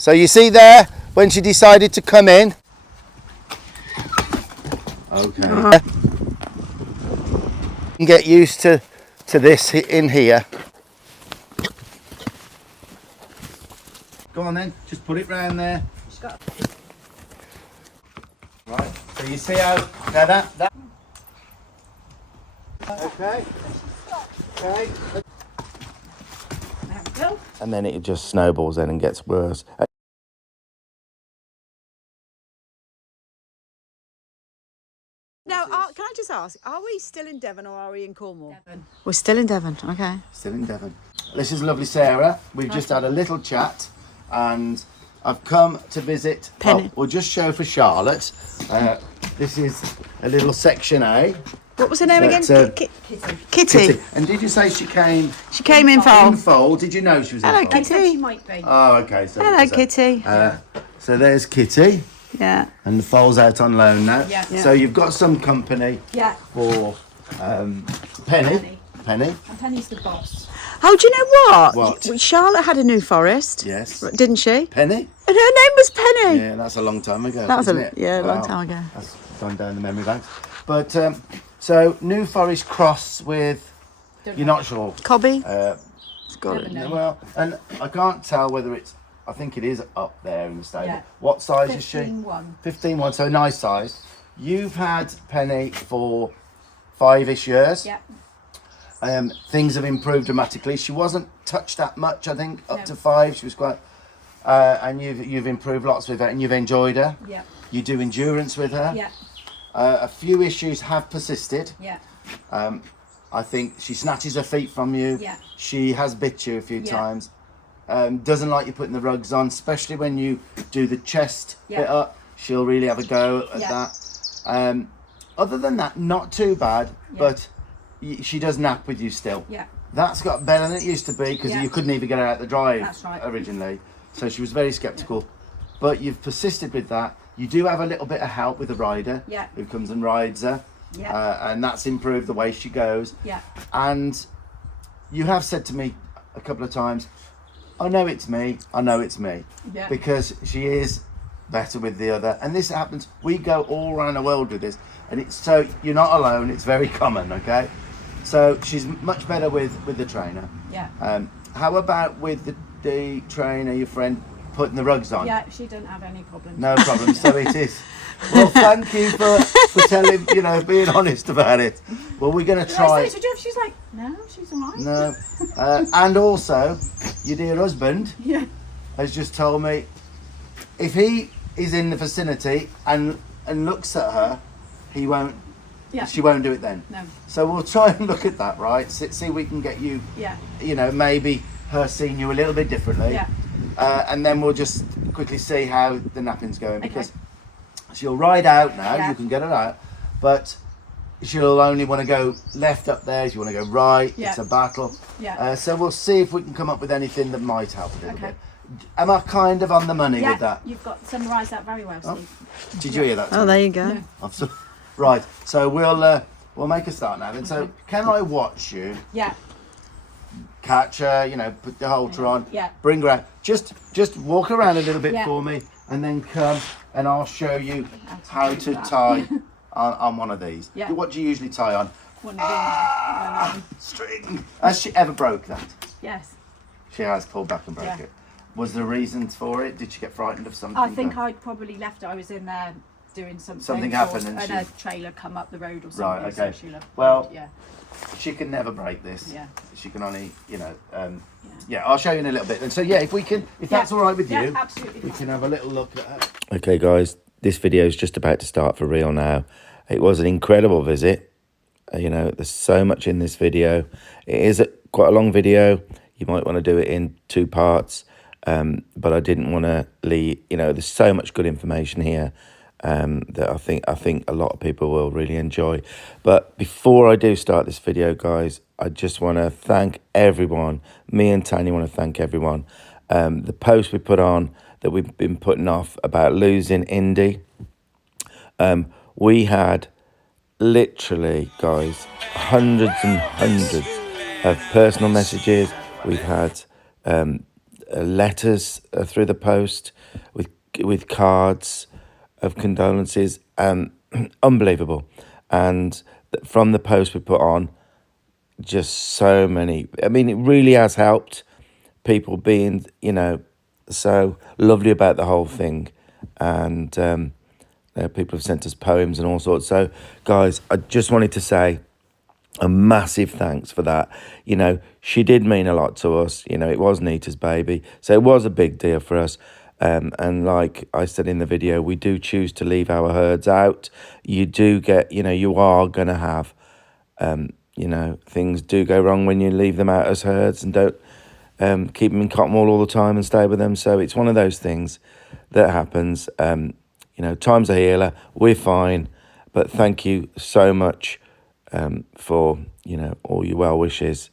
So you see there, when she decided to come in. Okay. Get used to this in here. Go on then, just put it round there. Right, so you see how, now that. Okay. Okay. There we go. And then it just snowballs then and gets worse. Now, can I just ask, are we still in Devon or are we in Cornwall? Devon. We're still in Devon, okay. Still in Devon. This is lovely Sarah. We've just had a little chat and I've come to visit. Penny. Well, we'll just show for Charlotte. This is a little section A. What was her name again? Kitty. Kitty. And did you say she came? She came in foal. In foal. Did you know she was in Hello, foal? Kitty. She might be. Oh, okay. So Hello, Kitty. So there's Kitty. Yeah. And the foal's out on loan now. Yeah. So you've got some company Yeah. for Penny. Penny. And Penny's the boss. Oh, do you know what? What? Charlotte had a New Forest. Yes. Didn't she? Penny? And her name was Penny. Yeah, that's a long time ago. That was isn't it? a long time ago. That's gone down the memory banks. But so New Forest cross with, you're not sure. Cobby. It's got it. Well, and I can't tell whether it's. I think it is up there in the stable. Yeah. What size is she? 15-1. 15-1, so nice size. You've had Penny for 5-ish years. Yeah. Things have improved dramatically. She wasn't touched that much, I think, up No. to 5. She was quite, and you've improved lots with her, and you've enjoyed her. Yeah. You do endurance with her. Yeah. A few issues have persisted. Yeah. I think she snatches her feet from you. Yeah. She has bit you a few Yeah. times. Doesn't like you putting the rugs on, especially when you do the chest Yeah. bit up. She'll really have a go at Yeah. that. Other than that, not too bad, Yeah. but she does nap with you still. Yeah. That's got better than it used to be because Yeah. you couldn't even get her out the drive That's right. originally. So she was very sceptical. But you've persisted with that. You do have a little bit of help with the rider Yeah. who comes and rides her. Yeah. And that's improved the way she goes. Yeah. And you have said to me a couple of times, I know it's me, I know it's me. Yeah. Because she is better with the other. And this happens, we go all around the world with this. And it's so, you're not alone, it's very common, okay? So she's much better with the trainer. Yeah. How about with the trainer, your friend, putting the rugs on? Yeah, she doesn't have any problems. No problem, so it is. Well, thank you for telling, being honest about it. Well, we're going to I try. say to Jeff, she's like, no, she's all right. No. And also, your dear husband Yeah. has just told me if he is in the vicinity and looks at her, he won't. Yeah. She won't do it then. No. So we'll try and look at that, right? See if we can get you. Yeah. Maybe her seeing you a little bit differently. Yeah. And then we'll just quickly see how the napping's going because she'll ride out now. Yeah. You can get her out, but she'll only want to go left up there. She want to go right. Yeah. It's a battle. Yeah. So we'll see if we can come up with anything that might help a little Okay. bit. Am I kind of on the money Yeah. with that? You've got summarised that very well, Steve. Did you hear that? Oh, there you go. Yeah. Right. So we'll make a start now then. So can I watch you Yeah. catch her? Put the halter on. Yeah. Bring her out. Just walk around a little bit Yeah. for me, and then come and I'll show you how to tie on one of these. Yeah. What do you usually tie on? One of these. String. Has she ever broke that? Yes. She has pulled back and broke Yeah. it. Was there reasons for it? Did she get frightened of something? I think I'd probably left her. I was in there doing something. Something happened and and a trailer come up the road or something. Right, okay. So she left. Well, yeah. She can never break this. Yeah. She can only, yeah, I'll show you in a little bit. And so, yeah, if that's all right with Yeah, you, absolutely we fine. can have a little look at her. Okay, guys, this video is just about to start for real now. It was an incredible visit. There's so much in this video. It is quite a long video. You might want to do it in 2 parts, but I didn't want to leave. There's so much good information here that I think a lot of people will really enjoy. But before I do start this video, guys, I just want to thank everyone. Me and Tanya want to thank everyone. The post we put on that we've been putting off about losing Indy. We had literally, guys, hundreds and hundreds of personal messages. We've had letters through the post with cards of condolences. Unbelievable. And from the post we put on, just so many. I mean, it really has helped people being, so lovely about the whole thing. And people have sent us poems and all sorts. So, guys, I just wanted to say a massive thanks for that. She did mean a lot to us. It was Nita's baby. So it was a big deal for us. And like I said in the video, we do choose to leave our herds out. You do get, you are going to have, things do go wrong when you leave them out as herds and don't keep them in cotton wool all the time and stay with them. So it's one of those things that happens. Time's a healer. We're fine. But thank you so much for, all your well wishes.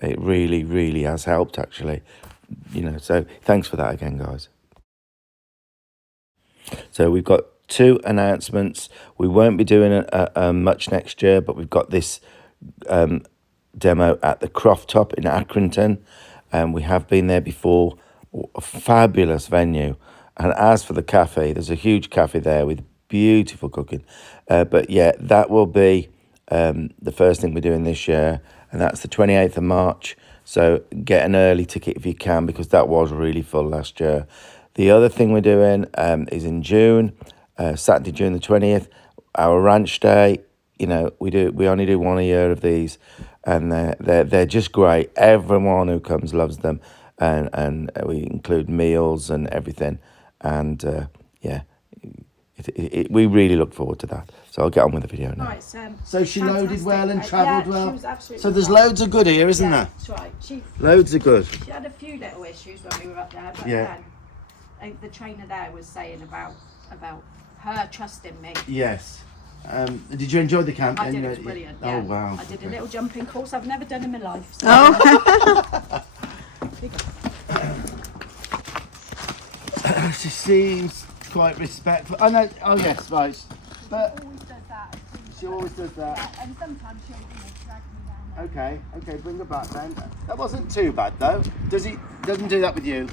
It really, really has helped, actually. So thanks for that again, guys. So we've got 2 announcements. We won't be doing much next year, but we've got this demo at the Croft Top in Accrington. We have been there before. A fabulous venue. And as for the cafe, there's a huge cafe there with beautiful cooking. But yeah, that will be the first thing we're doing this year. And that's the 28th of March. So get an early ticket if you can, because that was really full last year. The other thing we're doing is in June, Saturday, June the 20th, our ranch day. We only do one a year of these, and they're just great. Everyone who comes loves them, and we include meals and everything. And we really look forward to that. So I'll get on with the video now. Right, So she loaded well and travelled well. She was absolutely So there's fine. loads of good here, isn't there? That's right. She Loads of good. had a few little issues when we were up there, but Yeah. then the trainer there was saying about her trusting me. Yes. Did you enjoy the camp? I then? did, it was brilliant. Oh, Yeah. wow. I did a little jumping course I've never done in my life. So. Oh. She seems quite respectful. I know. Oh, yes, right. But Always does that. she always does that. And sometimes she'll drag me down there. Okay, bring her back then. That wasn't too bad though. Doesn't do that with you?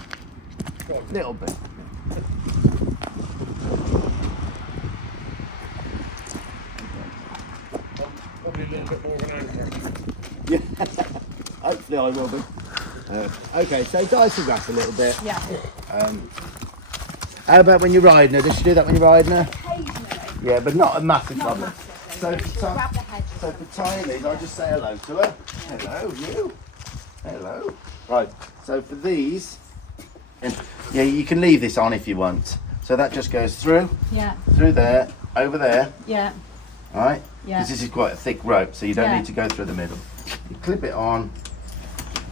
A little bit. Probably a little bit more of an anchor. Yeah. Hopefully I will be. Okay, so dice the grass a little bit. Yeah. How about when you're riding her? Does she do that when you're riding her? Occasionally. Yeah, but not a massive Not problem. massively. So, She'll grab the hedge. So for tying these, I'll just say hello to her. Hello, you. Hello. Right, so for these, and yeah, you can leave this on if you want. So that just goes through Yeah. there, over there, Yeah. all right? Yeah. Because this is quite a thick rope, so you don't Yeah. need to go through the middle. You clip it on,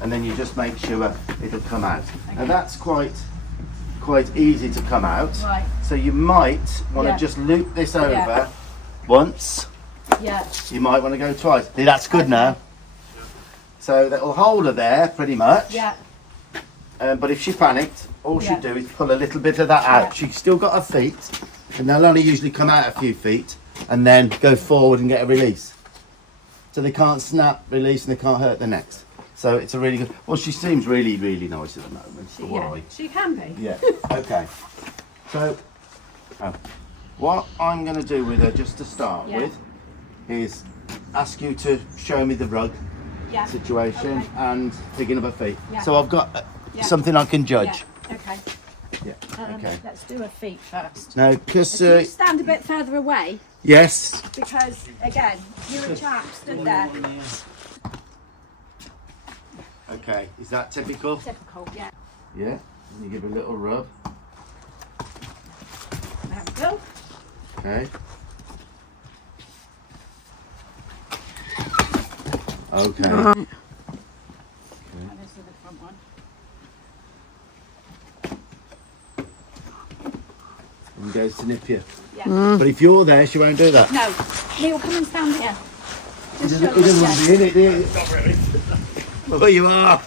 and then you just make sure it'll come out. Now Okay. that's quite easy to come out. Right. So you might want to Yeah. just loop this over Yeah. once. Yeah. You might want to go twice. See, that's good now. So that'll hold her there pretty much. Yeah. But if she panicked, all she'd Yeah. do is pull a little bit of that out. Yeah. She's still got her feet, and they'll only usually come out a few feet and then go forward and get a release. So they can't snap, release, and they can't hurt the necks. So it's a really good. Well, she seems really, really nice at the moment. for what I- She can be. Yeah. Okay. So, what I'm going to do with her, just to start Yeah. with, is ask you to show me the rug Yeah. situation Okay. and picking up her feet. Yeah. So I've got Yeah. something I can judge. Yeah. Okay. Yeah. Okay. Let's do her feet first. Now, because If you stand a bit further away, yes. because again, you're a chap stood there. Okay. Is that typical? Typical, yeah. Yeah. And you give her a little rub. There we go. Okay. Okay. And this is the front one. And goes to nip you. Yeah. But if you're there, she won't do that. No, Neil, come and stand here. He doesn't want to be in it, do you? Not really. Well, you are.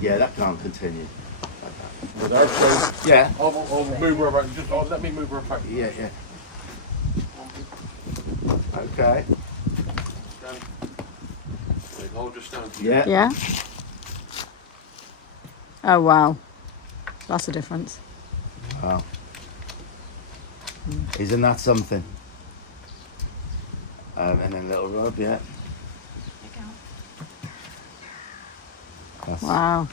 Yeah, that can't continue. Okay, so, yeah, I'll move her around. Just let me move her back. yeah. Okay. Stand. I'll just stand. Yeah. Yeah. Oh, wow. That's a difference. Wow. Isn't that something? And then a little rub, yeah. That's, Wow.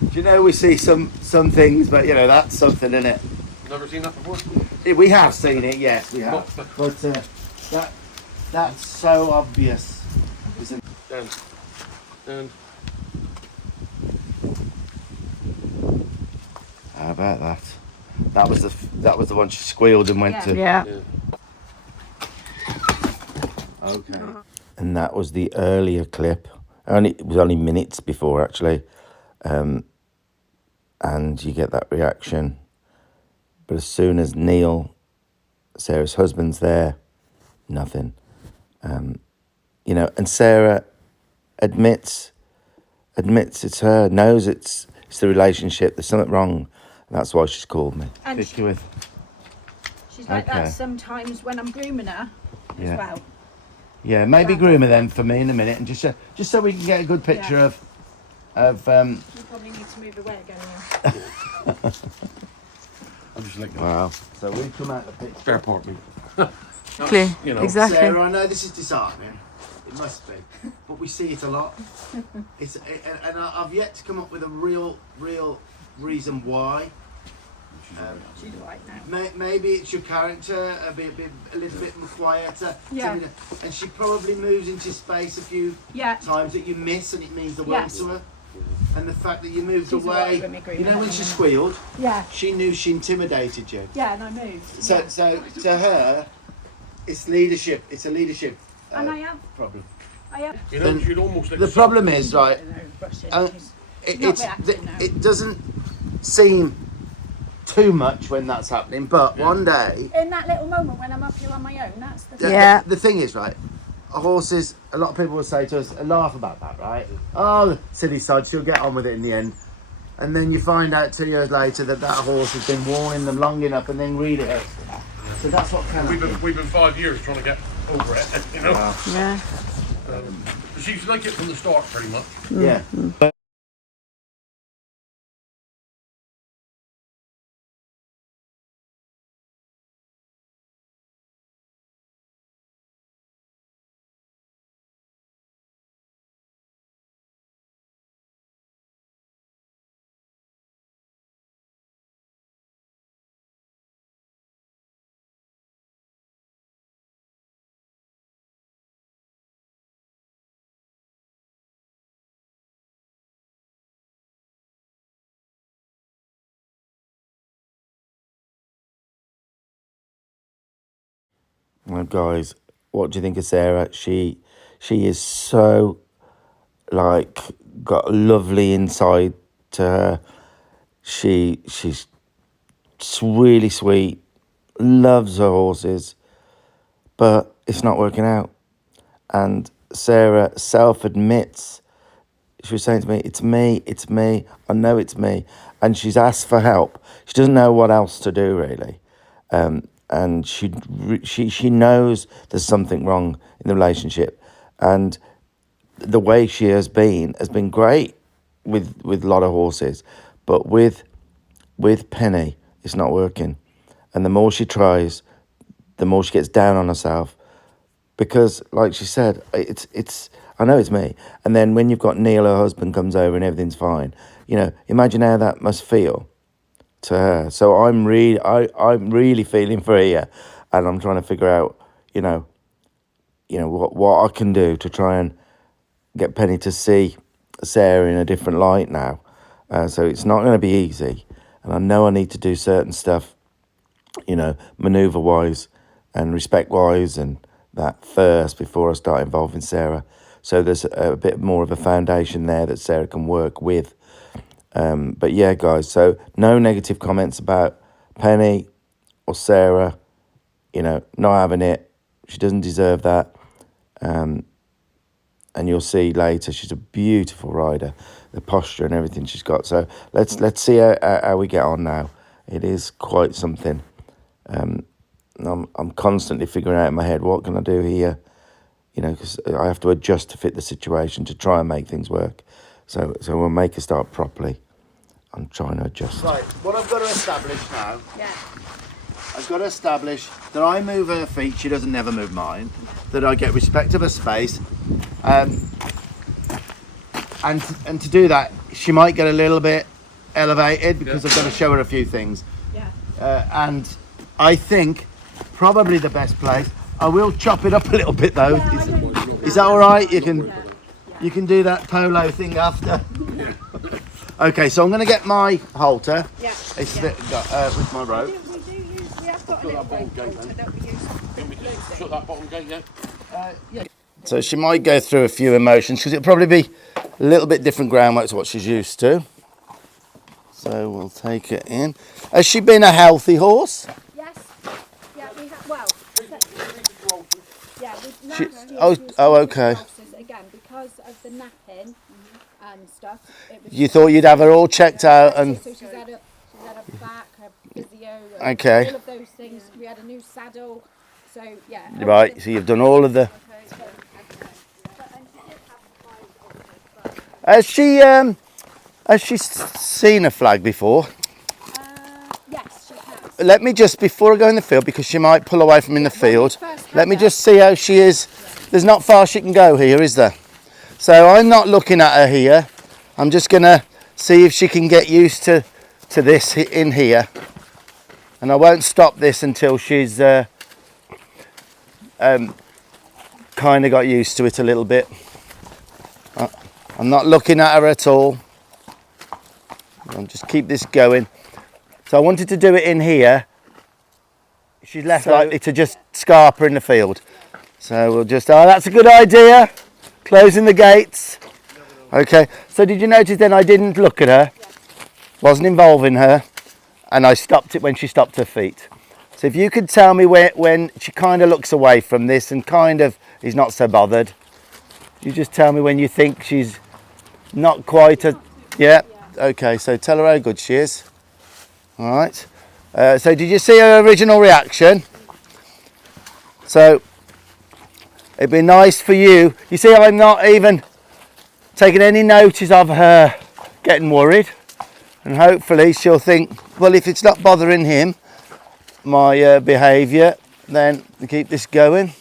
do you know, we see some things, but you know, that's something, isn't it? Never seen that before? We have seen it, yes, we have. But that's so obvious, isn't it? And How about that? That was the one she squealed and went to. Yeah. Okay. And that was the earlier clip. It was only minutes before, actually. And you get that reaction. But as soon as Neil, Sarah's husband's there, nothing. You know, and Sarah admits it's her, knows it's the relationship, there's something wrong. And that's why she's called me. And Pick you with. she's like Okay. that sometimes when I'm grooming her Yeah. as well. Yeah, maybe groomer then for me in a minute, and just so we can get a good picture Yeah. of You probably need to move away again now. I'm just like, Wow. So we come out the picture. fair part me. Clear. You know, Exactly. Sarah, I know this is disheartening. It must be, but we see it a lot. And I've yet to come up with a real reason why. She's right now. Maybe it's your character, a little bit quieter. Yeah. And she probably moves into space a few Yeah. times that you miss, and it means the world Yes. to her. And the fact that you moved She's away, alright with me you grooming know, when her she now. squealed, Yeah. she knew she intimidated you. Yeah, and I moved. So, Yeah. so to her, it's leadership. It's a leadership And I have. problem. I have. You know, Then she'd almost like The problem is, right? I don't know, brushing. Uh, She's not reacting now. it doesn't seem too much when that's happening, but one day, In that little moment when I'm up here on my own, that's the thing. Yeah. the thing is, right? Horses. A lot of people will say to us, laugh about that, right? Oh, silly sod, she'll get on with it in the end. And then you find out 2 years later that horse has been warning them long enough, and then really hurts them. So that's what can happen. we've been 5 years trying to get over it, you know. Yeah. She's like it from the start, pretty much. Yeah. Well, guys, what do you think of Sarah? She is so, like, got lovely inside to her. She's really sweet, loves her horses, but it's not working out. And Sarah self-admits, she was saying to me, it's me, I know it's me. And she's asked for help. She doesn't know what else to do, really. And she knows there's something wrong in the relationship. And the way she has been great with a lot of horses. But with Penny, it's not working. And the more she tries, the more she gets down on herself. Because, like she said, it's I know it's me. And then when you've got Neil, her husband, comes over and everything's fine, you know, imagine how that must feel to her. So I'm really feeling for her, and I'm trying to figure out, you know what I can do to try and get Penny to see Sarah in a different light now. So it's not going to be easy, and I know I need to do certain stuff, you know, manoeuvre wise and respect wise, and that first before I start involving Sarah. So there's a bit more of a foundation there that Sarah can work with. But yeah, guys, so no negative comments about Penny or Sarah, you know, not having it. She doesn't deserve that. And you'll see later, she's a beautiful rider, the posture and everything she's got. So let's see how we get on now. It is quite something. I'm constantly figuring out in my head, what can I do here? You know, because I have to adjust to fit the situation to try and make things work. So we'll make her start properly. I'm trying to adjust. Right, what I've got to establish now, Yeah. I've got to establish that I move her feet, she doesn't never move mine, that I get respect of her space, and to do that, she might get a little bit elevated because I've got to show her a few things. Yeah. And I think probably the best place, I will chop it up a little bit though. Is that all right? You can do that polo thing after. Okay, so I'm going to get my halter. Yeah. It's with my rope. We have got a little rope halter that we use. Shut that bottom gate, yeah? So she might go through a few emotions because it'll probably be a little bit different groundwork to what she's used to. So we'll take it in. Has she been a healthy horse? Yes. Yeah, we have. Well. Yeah, we've She- last year oh, used oh, the okay. horses again because of the napping and stuff. It was You thought you'd have her all checked out and... So she's had a back, her physio, Okay. all of those things. We had a new saddle. So yeah. Right, so you've done all of the... Has she seen a flag before? Yes, she has. Let me just, before I go in the field, because she might pull away from in the field, first let me had her- just see how she is. There's not far she can go here, is there? So I'm not looking at her here. I'm just going to see if she can get used to this in here. And I won't stop this until she's kind of got used to it a little bit. I'm not looking at her at all. I'll just keep this going. So I wanted to do it in here. She's less likely to just scarp her in the field. So we'll just, oh, that's a good idea. Closing the gates. Okay, so did you notice then I didn't look at her? Wasn't involving her. And I stopped it when she stopped her feet. So if you could tell me when she kind of looks away from this and kind of is not so bothered. You just tell me when you think she's not quite a... Yeah, okay, so tell her how good she is. All right. So did you see her original reaction? So it'd be nice for you. You see, I'm not even taking any notice of her getting worried. And hopefully she'll think, well, if it's not bothering him, my behaviour, then keep this going.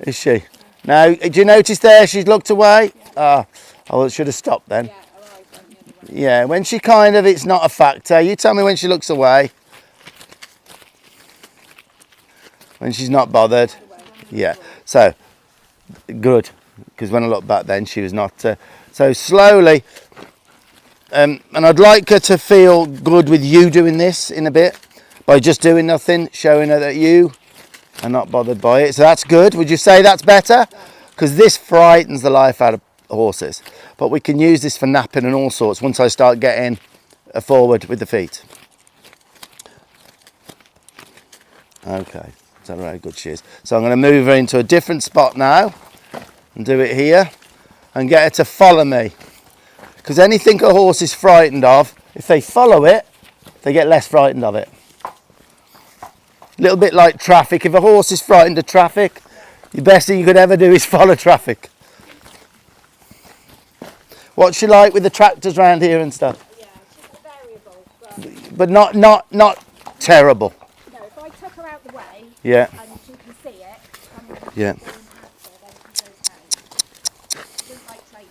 Is she? Now, do you notice there she's looked away? Ah, oh, it should have stopped then. Yeah, when she kind of, it's not a factor. You tell me when she looks away. When she's not bothered. Yeah, so, good. Because when I look back then, she was not. So slowly, and I'd like her to feel good with you doing this in a bit. By just doing nothing, showing her that you are not bothered by it. So that's good. Would you say that's better? Because this frightens the life out of horses. But we can use this for napping and all sorts once I start getting forward with the feet. Okay, so very good she is. So I'm going to move her into a different spot now and do it here and get her to follow me. Because anything a horse is frightened of, if they follow it, they get less frightened of it. A little bit like traffic. If a horse is frightened of traffic, the best thing you could ever do is follow traffic. What's she like with the tractors around here and stuff? Yeah, she's variable, But not terrible. no, if I took her out the way Yeah, and she can see it, and yeah. then she's okay. Just like training.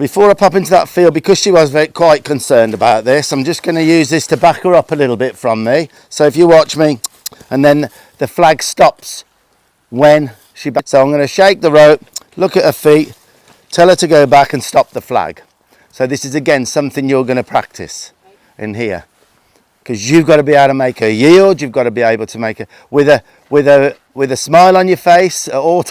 Before I pop into that field, because she was quite concerned about this, I'm just going to use this to back her up a little bit from me. So if you watch me, and then the flag stops when she backs. So I'm going to shake the rope, look at her feet, tell her to go back and stop the flag. So this is again something you're going to practice in here. Because you've got to be able to make her yield, you've got to be able to make her with a smile on your face at all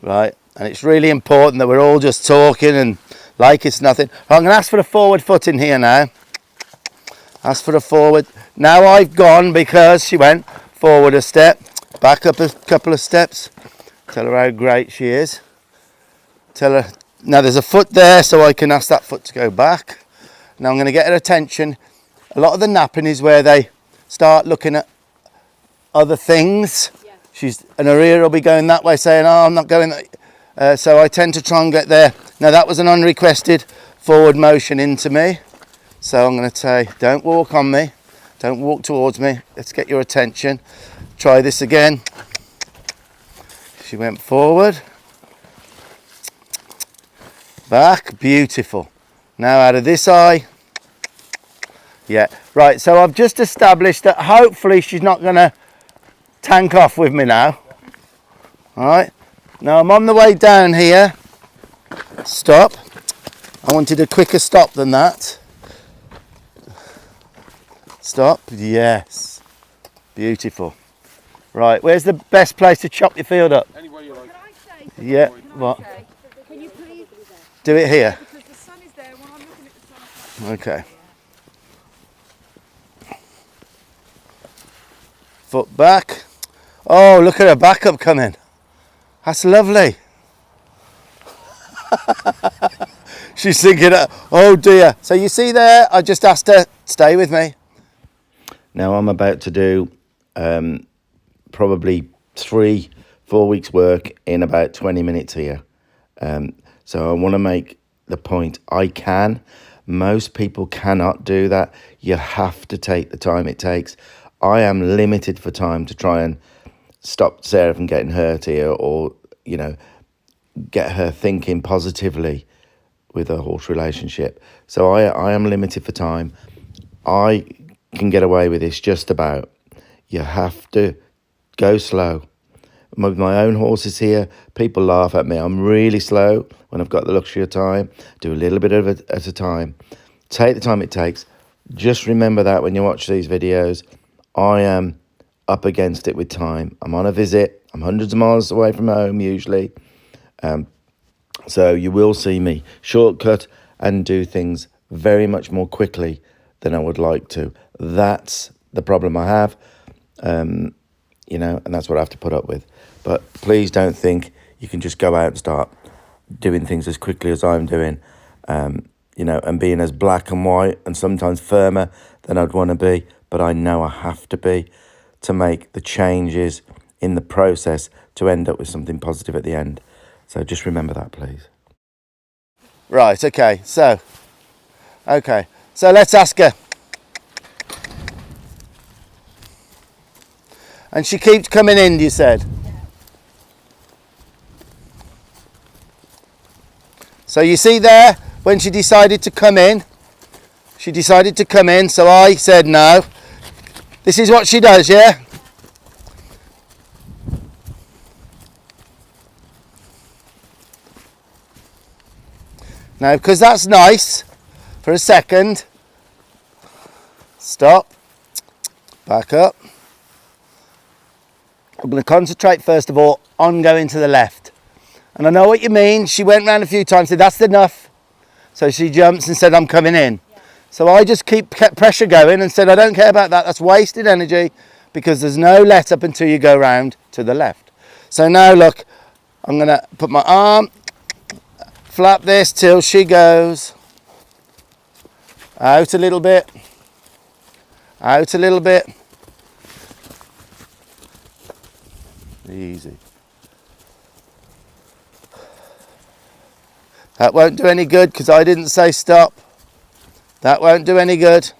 Right, and it's really important that we're all just talking and like it's nothing. I'm going to ask for a forward foot in here now. Ask for a forward. Now I've gone because she went forward a step, back up a couple of steps. Tell her how great she is. Tell her, now there's a foot there so I can ask that foot to go back. Now I'm going to get her attention. A lot of the napping is where they start looking at other things. And her ear will be going that way, saying, oh, I'm not going that. So I tend to try and get there. Now that was an unrequested forward motion into me. So I'm going to say, don't walk on me. Don't walk towards me. Let's get your attention. Try this again. She went forward. Back. Beautiful. Now out of this eye. Yeah. Right. So I've just established that hopefully she's not going to tank off with me now. All right. Now I'm on the way down here. Stop. I wanted a quicker stop than that. Stop. Yes. Beautiful. Right. Where's the best place to chop your field up? Anywhere you like. Yeah. What? Can you please Do it here. because the sun is there when I'm looking at the sun. Okay. Foot back. Oh, look at her backup coming. That's lovely. She's thinking, oh dear. So you see there, I just asked her, stay with me. Now I'm about to do probably 3-4 weeks work in about 20 minutes here. So I want to make the point, I can. Most people cannot do that. You have to take the time it takes. I am limited for time to try and stop Sarah from getting hurt here, or, you know, get her thinking positively with a horse relationship. So I am limited for time. I can get away with this just about. You have to go slow. With my own horses here, people laugh at me. I'm really slow when I've got the luxury of time. Do a little bit of it at a time. Take the time it takes. Just remember that when you watch these videos, I am up against it with time. I'm on a visit. I'm hundreds of miles away from home usually. So you will see me shortcut and do things very much more quickly than I would like to. That's the problem I have, you know, and that's what I have to put up with. But please don't think you can just go out and start doing things as quickly as I'm doing, you know, and being as black and white and sometimes firmer than I'd want to be. But I know I have to be to make the changes in the process to end up with something positive at the end. So just remember that, please. Right, okay, so let's ask her. And she keeps coming in, you said? So you see there, when she decided to come in, so I said no. This is what she does, yeah? Now, because that's nice, for a second, stop, back up. I'm going to concentrate first of all on going to the left. And I know what you mean. She went round a few times, said that's enough. So she jumps and said I'm coming in. Yeah. So I just kept pressure going and said I don't care about that. That's wasted energy because there's no let up until you go round to the left. So now look, I'm going to put my arm, flap this till she goes out a little bit, out a little bit. Easy. That won't do any good because I didn't say stop. That won't do any good.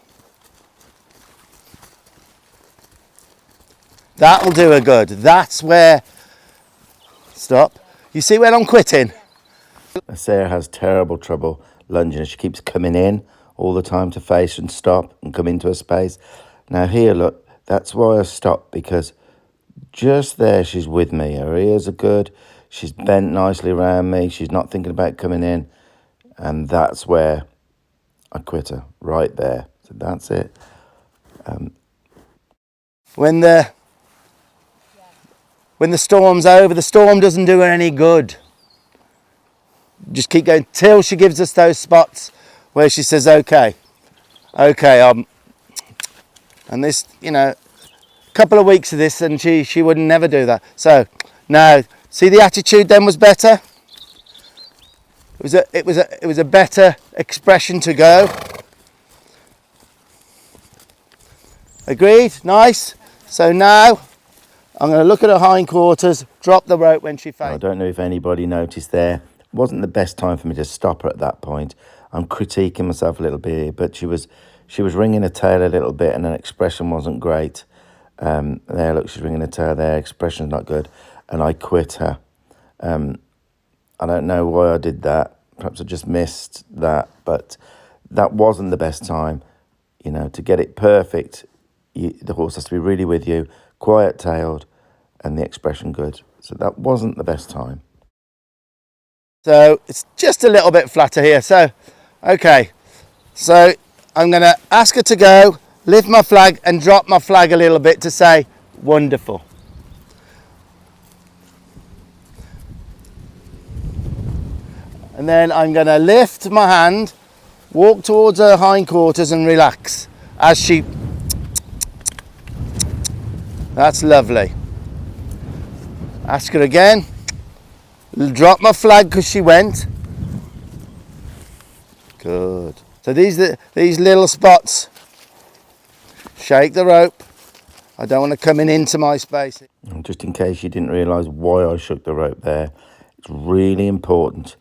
That'll do a good. That's where... Stop. You see when I'm quitting? Sarah has terrible trouble lunging. She keeps coming in all the time to face and stop and come into a space. Now here, look, that's why I stopped, because just there she's with me. Her ears are good. She's bent nicely around me. She's not thinking about coming in. And that's where I quit her, right there. So that's it. When the storm's over, the storm doesn't do her any good. Just keep going till she gives us those spots where she says, okay, and this, you know, a couple of weeks of this and she would never do that. So now, see the attitude then was better? It was a better expression to go. Agreed? Nice. So now I'm going to look at her hindquarters, drop the rope when she I faints. don't know if anybody noticed there. It wasn't the best time for me to stop her at that point. I'm critiquing myself a little bit here, but she was ringing her tail a little bit and her expression wasn't great. There, look, she's ringing her tail there. Expression's not good. And I quit her. I don't know why I did that. Perhaps I just missed that, but that wasn't the best time. You know, to get it perfect, the horse has to be really with you, quiet-tailed, and the expression good. So that wasn't the best time. So it's just a little bit flatter here. So, okay. So I'm going to ask her to go, lift my flag and drop my flag a little bit to say, wonderful. And then I'm going to lift my hand, walk towards her hindquarters and relax as she... That's lovely. Ask her again. Drop my flag because she went. Good. So these little spots. Shake the rope. I don't want to come into my space. And just in case you didn't realise why I shook the rope there, it's really important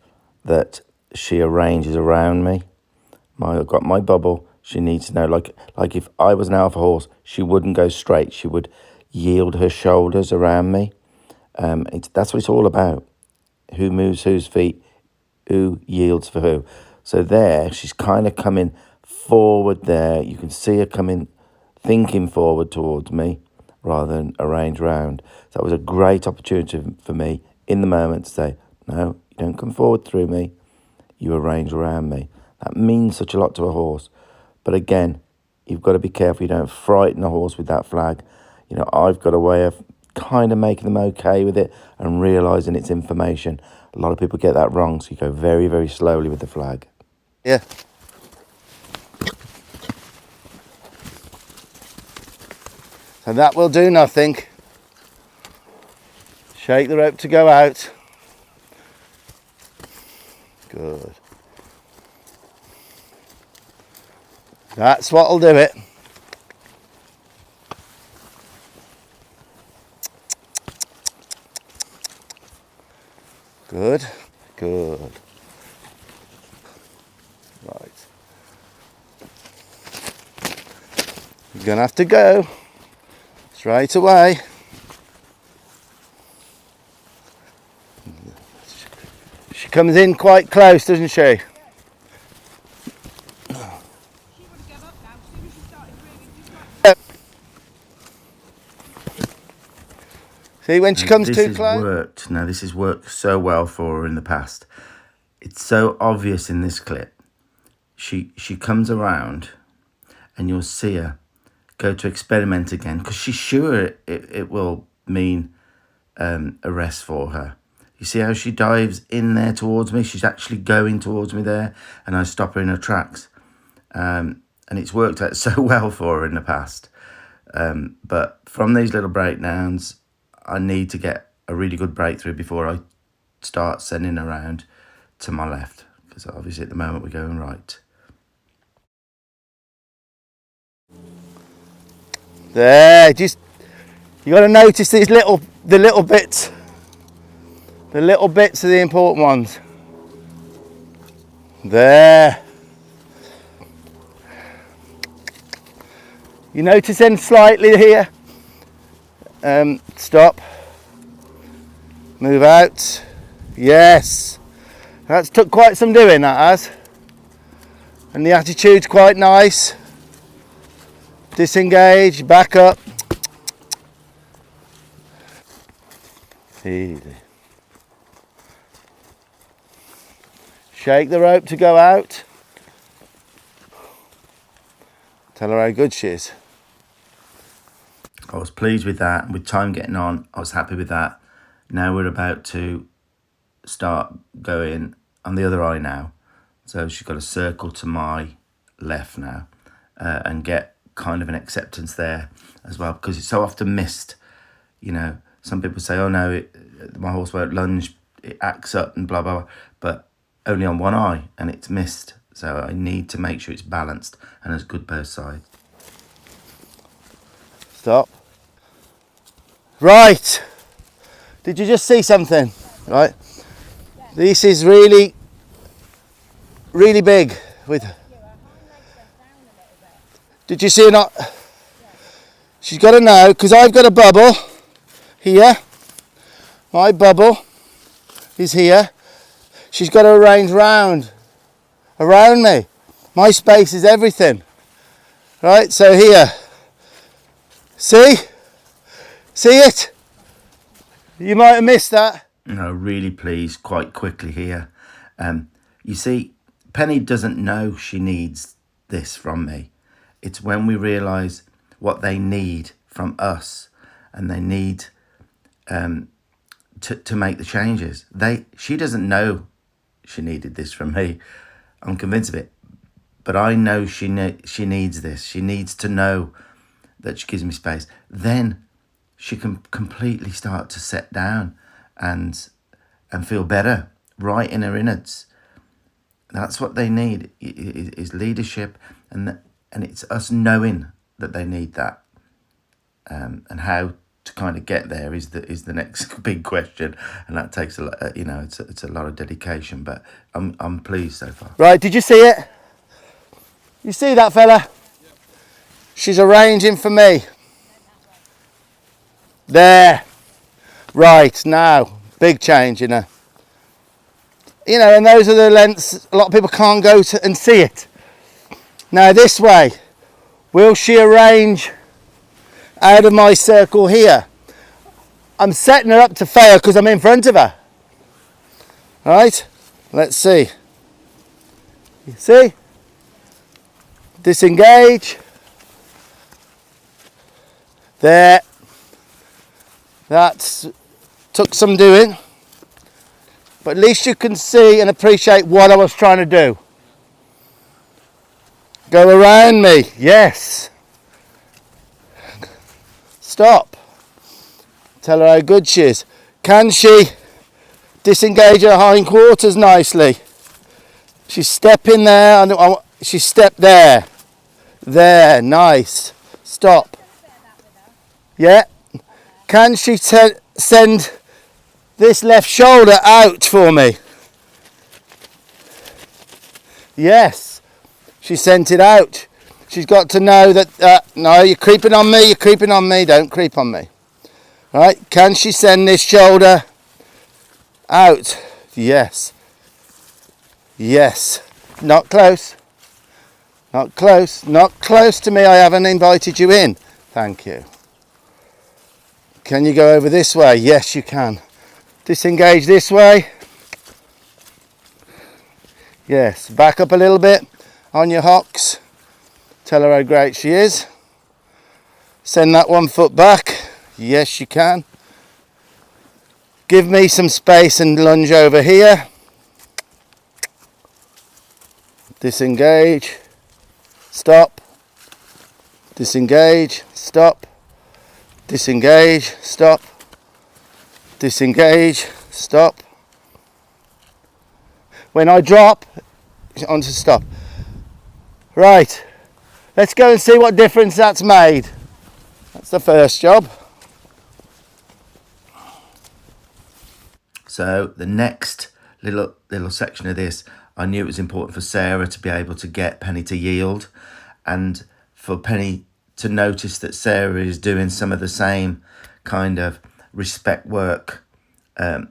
that she arranges around me. I've got my bubble. She needs to know, like if I was an alpha horse, she wouldn't go straight. She would yield her shoulders around me. That's what it's all about. Who moves whose feet, who yields for who. So there, she's kind of coming forward there. You can see her coming, thinking forward towards me rather than arrange round. So that was a great opportunity for me in the moment to say, no, you don't come forward through me, you arrange around me. That means such a lot to a horse. But again, you've got to be careful you don't frighten a horse with that flag. You know, I've got a way of kind of making them okay with it and realising it's information. A lot of people get that wrong, so you go very, very slowly with the flag. Yeah. So that will do nothing. Shake the rope to go out. Good. That's what'll do it. Good, good. Right. You're gonna have to go straight away. She comes in quite close, doesn't she? See, when she comes too close. Now, this has worked so well for her in the past. It's so obvious in this clip. She comes around and you'll see her go to experiment again because she's sure it will mean a rest for her. You see how she dives in there towards me? She's actually going towards me there and I stop her in her tracks. And it's worked out so well for her in the past. But from these little breakdowns, I need to get a really good breakthrough before I start sending around to my left, because obviously at the moment we're going right. There, just you got to notice the little bits. The little bits are the important ones. There. You notice then slightly here. Stop. Move out. Yes. That's took quite some doing, that has. And the attitude's quite nice. Disengage, back up. Easy. Shake the rope to go out. Tell her how good she is. I was pleased with that. With time getting on, I was happy with that. Now we're about to start going on the other eye now. So she's got a circle to my left now and get kind of an acceptance there as well, because it's so often missed. You know, some people say, oh no, my horse won't lunge, it acts up and blah, blah, blah, but only on one eye and it's missed. So I need to make sure it's balanced and as good both sides. Stop. Right. Did you just see something? Right. This is really, really big. With. Did you see or not? She's got to know, because I've got a bubble here. My bubble is here. She's got to arrange around me. My space is everything. Right, so here. See? See it? You might have missed that. No, really pleased quite quickly here. You see, Penny doesn't know she needs this from me. It's when we realise what they need from us, and they need to make the changes. She doesn't know she needed this from me. I'm convinced of it. But I know she needs this. She needs to know that she gives me space. Then she can completely start to set down and feel better right in her innards. That's what they need, is leadership, and it's us knowing that they need that, and how to kind of get there is the next big question, and that takes a lot. It's a lot of dedication, but I'm pleased so far. Right, did you see it? You see that fella? She's arranging for me. There. Right, now, big change in her. You know, and those are the lengths a lot of people can't go to and see it. Now this way, will she arrange out of my circle here? I'm setting her up to fail because I'm in front of her. Right, let's see. You see? Disengage. There. That's took some doing. But at least you can see and appreciate what I was trying to do. Go around me. Yes. Stop. Tell her how good she is. Can she disengage her hindquarters nicely? She's stepping there. She stepped there. There. Nice. Stop. Yeah. Can she send this left shoulder out for me? Yes. She sent it out. She's got to know that, no, you're creeping on me, don't creep on me. Right, can she send this shoulder out? Yes. Yes. Not close. Not close. Not close to me, I haven't invited you in. Thank you. Can you go over this way? Yes, you can. Disengage this way. Yes, back up a little bit on your hocks. Tell her how great she is. Send that 1 foot back. Yes, you can. Give me some space and lunge over here. Disengage. Stop. Disengage. Stop. Disengage. Stop. Disengage. Stop. When I drop, on to stop. Right. Let's go and see what difference that's made. That's the first job. So the next little section of this, I knew it was important for Sarah to be able to get Penny to yield, and for Penny to notice that Sarah is doing some of the same kind of respect work,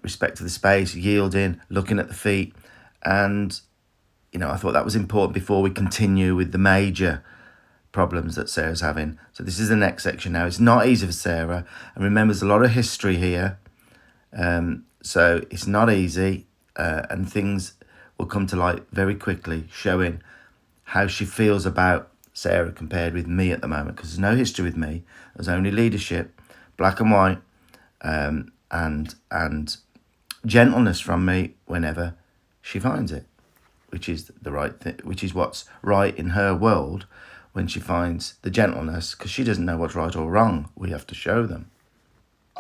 respect to the space, yielding, looking at the feet. And, you know, I thought that was important before we continue with the major problems that Sarah's having. So this is the next section now. It's not easy for Sarah, and remember, there's a lot of history here. So it's not easy, and things will come to light very quickly, showing how she feels about Sarah compared with me at the moment, because there's no history with me. There's only leadership, black and white, and gentleness from me whenever she finds it, which is the right thing, which is what's right in her world when she finds the gentleness, because she doesn't know what's right or wrong. We have to show them.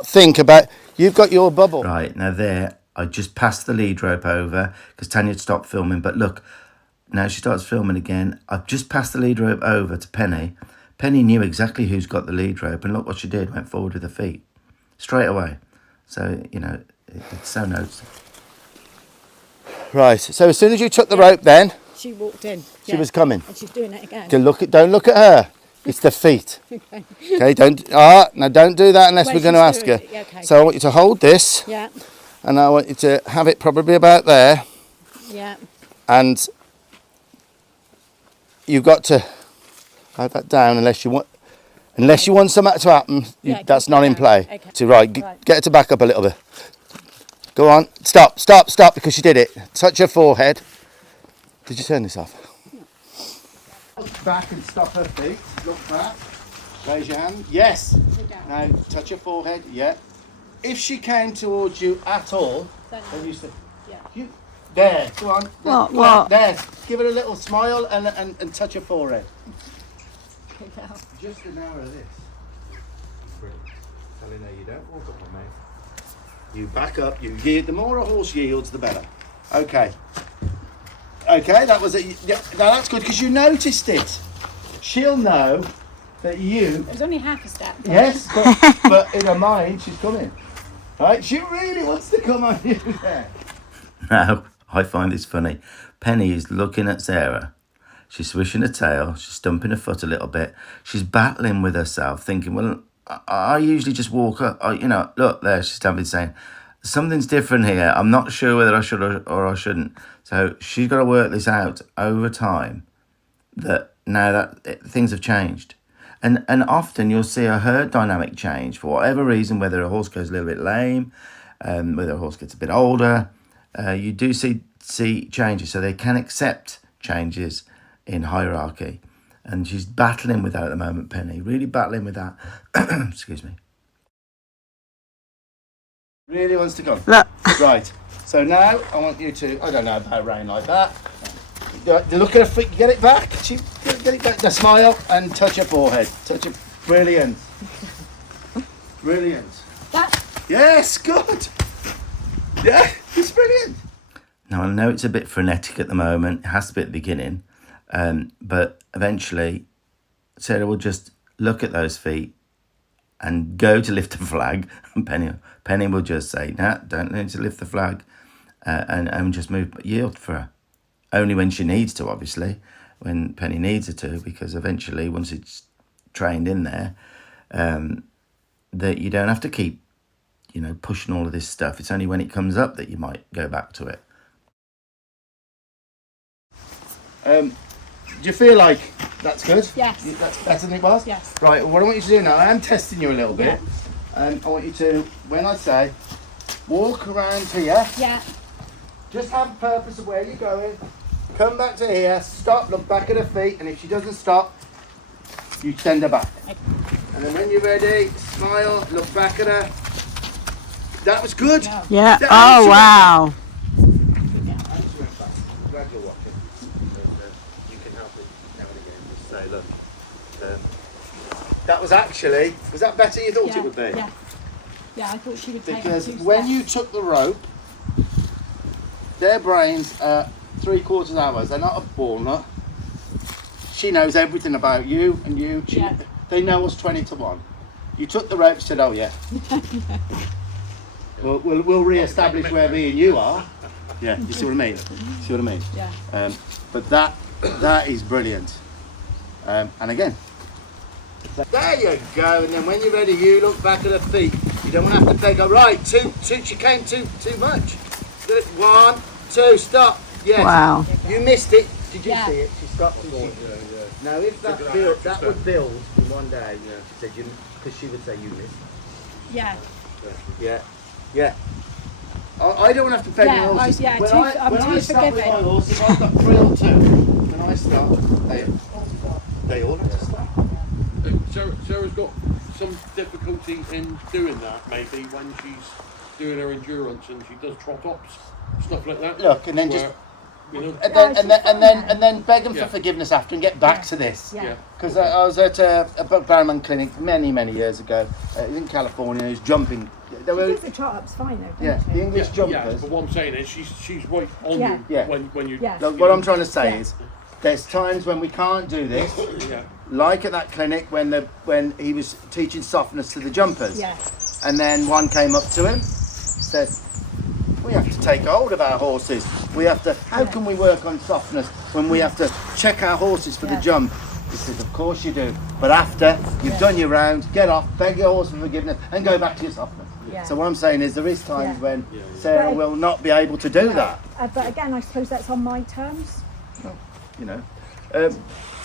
Think about, you've got your bubble. Right, now there, I just passed the lead rope over because Tanya had stopped filming, but look, now she starts filming again. I've just passed the lead rope over to Penny. Penny knew exactly who's got the lead rope, and look what she did, went forward with her feet. straight away. So, you know, it's so noticeable. Right, so as soon as you took the rope then, She walked in. she was coming. And she's doing it again. Don't look at her. It's the feet. Okay, don't do that unless When we're going to she's ask doing her. it, yeah, okay. So I want you to hold this, Yeah, and I want you to have it probably about there, yeah. and you've got to hold that down unless you want something to happen. Yeah, That's keep not it in down. play. Okay. So right, Right. get her to back up a little bit. Go on, stop, because she did it. Touch her forehead. Did you turn this off? Look back and stop her feet. Look back. Raise your hand. Yes. Now touch her forehead. Yeah. If she came towards you at all, then you say, Yeah. there. Go on. What? Go on, What? there. Give her a little smile and touch her forehead. Just an hour of this. Brilliant. Telling her you don't walk up on me. You back up. You yield. The more a horse yields, the better. Okay. Okay, that was it. Yeah, now that's good because you noticed it. She'll know that you. It was only half a step. Yes, but in her mind, she's coming. Right? She really wants to come on you there. Now, I find this funny. Penny is looking at Sarah. She's swishing her tail. She's stumping her foot a little bit. She's battling with herself, thinking, well, I usually just walk up. Look, there, she's standing saying, something's different here. I'm not sure whether I should or I shouldn't. So she's got to work this out over time, that now that things have changed. And often you'll see a herd dynamic change for whatever reason, whether a horse goes a little bit lame, whether a horse gets a bit older. You do see changes, so they can accept changes in hierarchy. And she's battling with that at the moment, Penny. Really battling with that. Excuse me. Really wants to come. Look. Right. So now I want you to. I don't know about rain like that. Look at her feet. Get it back. Get it back. The smile and touch her forehead. Touch her. Brilliant. Brilliant. That Yes. Good. Yeah. It's brilliant. Now, I know it's a bit frenetic at the moment. It has to be at the beginning. But eventually, Sarah will just look at those feet and go to lift the flag. And Penny will just say, nah, don't need to lift the flag. And just move, yield for her. Only when she needs to, obviously. When Penny needs her to, because eventually, once it's trained in there, that you don't have to keep, pushing all of this stuff. It's only when it comes up that you might go back to it. Do you feel like that's good? Yes. That's better than it was? Yes. Right, well, what I want you to do now, I am testing you a little bit. I want you to, when I say, walk around here. yeah. Just have a purpose of where you're going. Come back to here, stop, look back at her feet, and if she doesn't stop, you send her back. And then when you're ready, smile, look back at her. That was good. Yeah. That Oh, answer- wow. Glad you're watching. You can help it now and again. Just say, look, that was actually, was that better than you thought it would be? Yeah. Yeah, I thought she would take Because 2 when steps. you took the rope, their brains are 3/4 hours. They're not a walnut. She knows everything about you and you. Yeah. They know us 20 to 1. You took the rope, said, "Oh yeah." We'll re-establish where me and you are. Yeah, you see what I mean? See what I mean? Yeah. But that is brilliant. And again, there you go. And then when you're ready, you look back at her feet. You don't want to have to beg her. Right, two. She came too much. 1, 2, stop. Yes. Wow. You missed it. Did you Yeah. see it? She stopped. Now, if that would build in one day, she said, because she would say you missed. Yeah. Yeah. I don't have to pay Yeah, my horses. yeah, when too- I'm when too I stop with forgiving. my horse, if I've got 3 or 2, when I stop, they all have to stop. Sarah's got some difficulty in doing that, maybe when she's doing her endurance and she does trot ups, stuff like that. Look, and then where, just you know, and then beg them Yeah. for forgiveness after and get back to this. Yeah. Because I was at a Barrowman clinic many years ago in California. Who's jumping. They were, The trot up's fine though. yeah, the English yeah, jumpers. but what I'm saying is she's right on Yeah. you Yeah. when you. Yeah. Look, what I'm trying to say Yeah. is, there's times when we can't do this. Yeah. Like at that clinic when he was teaching softness to the jumpers. Yeah. And then one came up to him, said, we have to take hold of our horses. We have to, how can we work on softness when we have to check our horses for the jump? He says, of course you do. But after you've done your round, get off, beg your horse for forgiveness and go back to your softness. Yeah. So what I'm saying is there is times Yeah. when Sarah will not be able to do that. But again, I suppose that's on my terms. You know.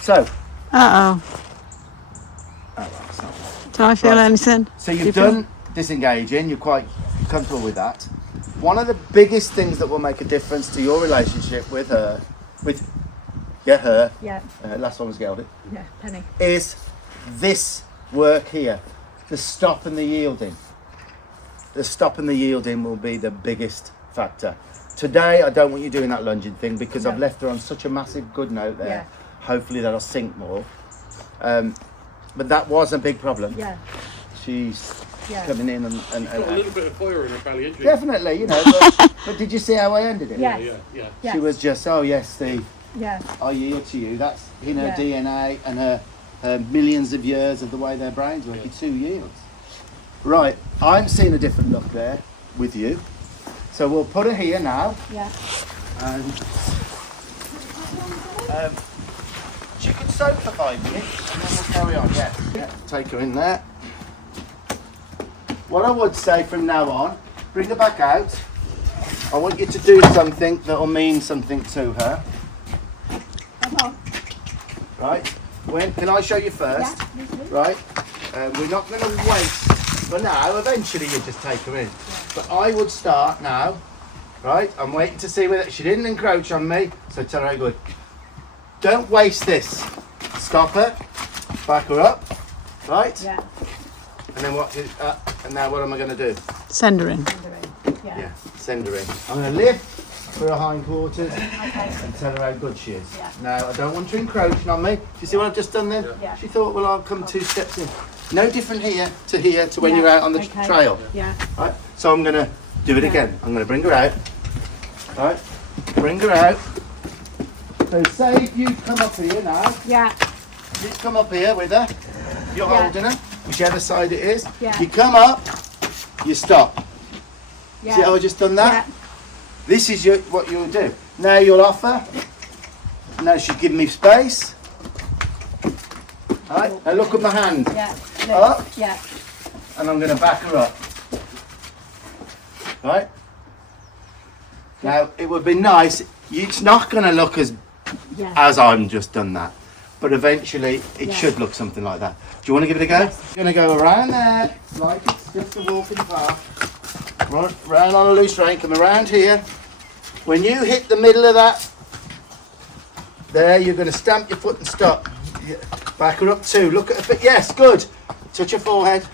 So, Uh-oh. Do I feel Right. anything? so Do you you've feel- done disengaging, you're quite comfortable with that. One of the biggest things that will make a difference to your relationship with her, her, Yeah, last one was Gelded, yeah, Penny. is this work here, the stop and the yielding. The stop and the yielding will be the biggest factor. Today, I don't want you doing that lunging thing because I've left her on such a massive good note there. Yeah. Hopefully that'll sink more. But that was a big problem. Yeah, She's yeah. coming in Got a little bit of fire in her belly, isn't she? definitely, you know. But did you see how I ended it? Yeah. Yeah. She was just, oh yes, Steve, Yeah, I yield to you. That's in her Yeah. DNA and her millions of years of the way their brains work. It's 2 yields. Right, I'm seeing a different look there with you. So we'll put her here now, yeah. and she could soak for 5 minutes, and then we'll carry on. Yeah. Take her in there. What I would say from now on, bring her back out. I want you to do something that will mean something to her. Come on. Right? When can I show you first? Right? We're not going to waste for now. Eventually, you just take her in. But I would start now. Right? I'm waiting to see whether she didn't encroach on me. So tell her how good. Don't waste this. Stop her. Back her up. Right? Yeah, And then what? And now what am I going to do? Send her in. yeah. Send her in. I'm going to lift for her hindquarters Okay. and tell her how good she is. Yeah. Now, I don't want her encroaching on me. Do you see what I've just done then? Yeah. She thought, well, I'll come 2 steps in. No different here to when Yeah. you're out on the Okay. trail. Yeah, Right? So I'm going to do it again. I'm going to bring her out. Right? Bring her out. So say if you come up here now, yeah, you come up here with her, you're Yeah. holding her, whichever side it is. Yeah. You come up, you stop. yeah. See how I just done that? Yeah. This is what you'll do. Now you'll offer. Now she's giving me space. Alright, now look at my hand. Yeah, Up. yeah, And I'm going to back her up. Right? Now it would be nice. It's not going to look as yeah. I'm just done that. But eventually it should look something like that. Do you want to give it a go? Yes. You're going to go around there like it's just a walking path. Round on a loose rein, come around here. When you hit the middle of that, there, you're going to stamp your foot and stop. Yeah. Back her up too. Look at her feet. Yes, good. Touch her forehead.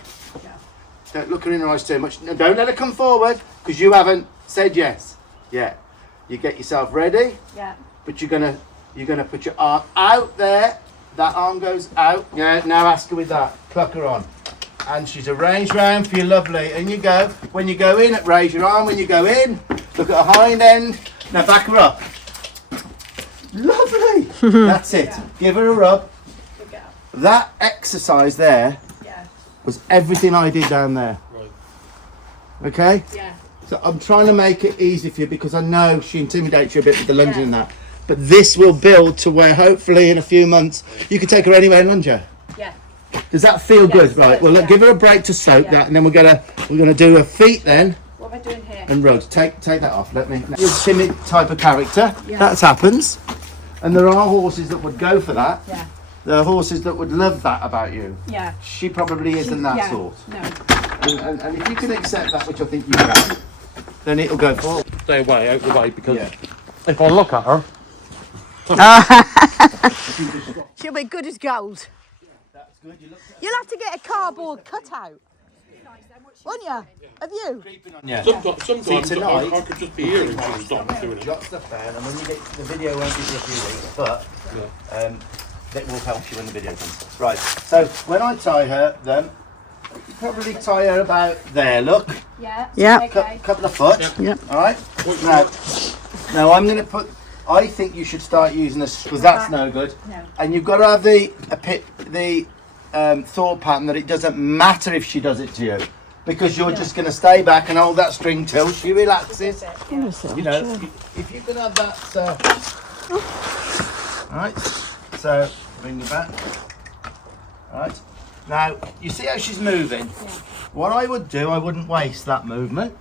Don't look her in her eyes too much. No, don't let her come forward because you haven't said yes yet. You get yourself ready, Yeah, but you're gonna put your arm out there. That arm goes out. Yeah. Now ask her with that. Pluck her on. And she's arranged round for you, lovely. And you go. When you go in, raise your arm. When you go in, look at her hind end. Now back her up. Lovely. That's it. Give her a rub. good girl. That exercise there Yeah, was everything I did down there. Right. Okay? yeah, So I'm trying to make it easy for you because I know she intimidates you a bit with the lunging and that. But this will build to where hopefully in a few months you can take her anywhere and lunge her. yeah. Does that feel good? Right. Well, look, give her a break to soak that, and then we're gonna do her feet then What am I doing here? and road. Take that off. Let me. You're a timid type of character. Yeah. That happens, and there are horses that would go for that. Yeah, There are horses that would love that about you. yeah. She probably isn't that Yeah, sort. no. And if you can accept that, which I think you can, then it'll go forward. Stay away, out the way, because Yeah. if I look at her, She'll be good as gold. That's good. You look You'll have to get a cardboard cutout. Won't you? Of you? yeah. sometimes tonight- I could just be here and she would stop doing it. Jot stuff down, and when you get the video, won't be for a few weeks, but that will help you when the video comes. Right. So when I tie her, then you probably tie her about there. Look, Yeah. Yeah. Okay. couple of foot. Yep. All right. Now I'm going to put. I think you should start using this because that's no good. No. And you've got to have the thought pattern that it doesn't matter if she does it to you. because you're just going to stay back and hold that string till she relaxes. Honestly, You know, if you can have that. Right. So bring it back. Right. Now you see how she's moving. Yeah. What I would do, I wouldn't waste that movement.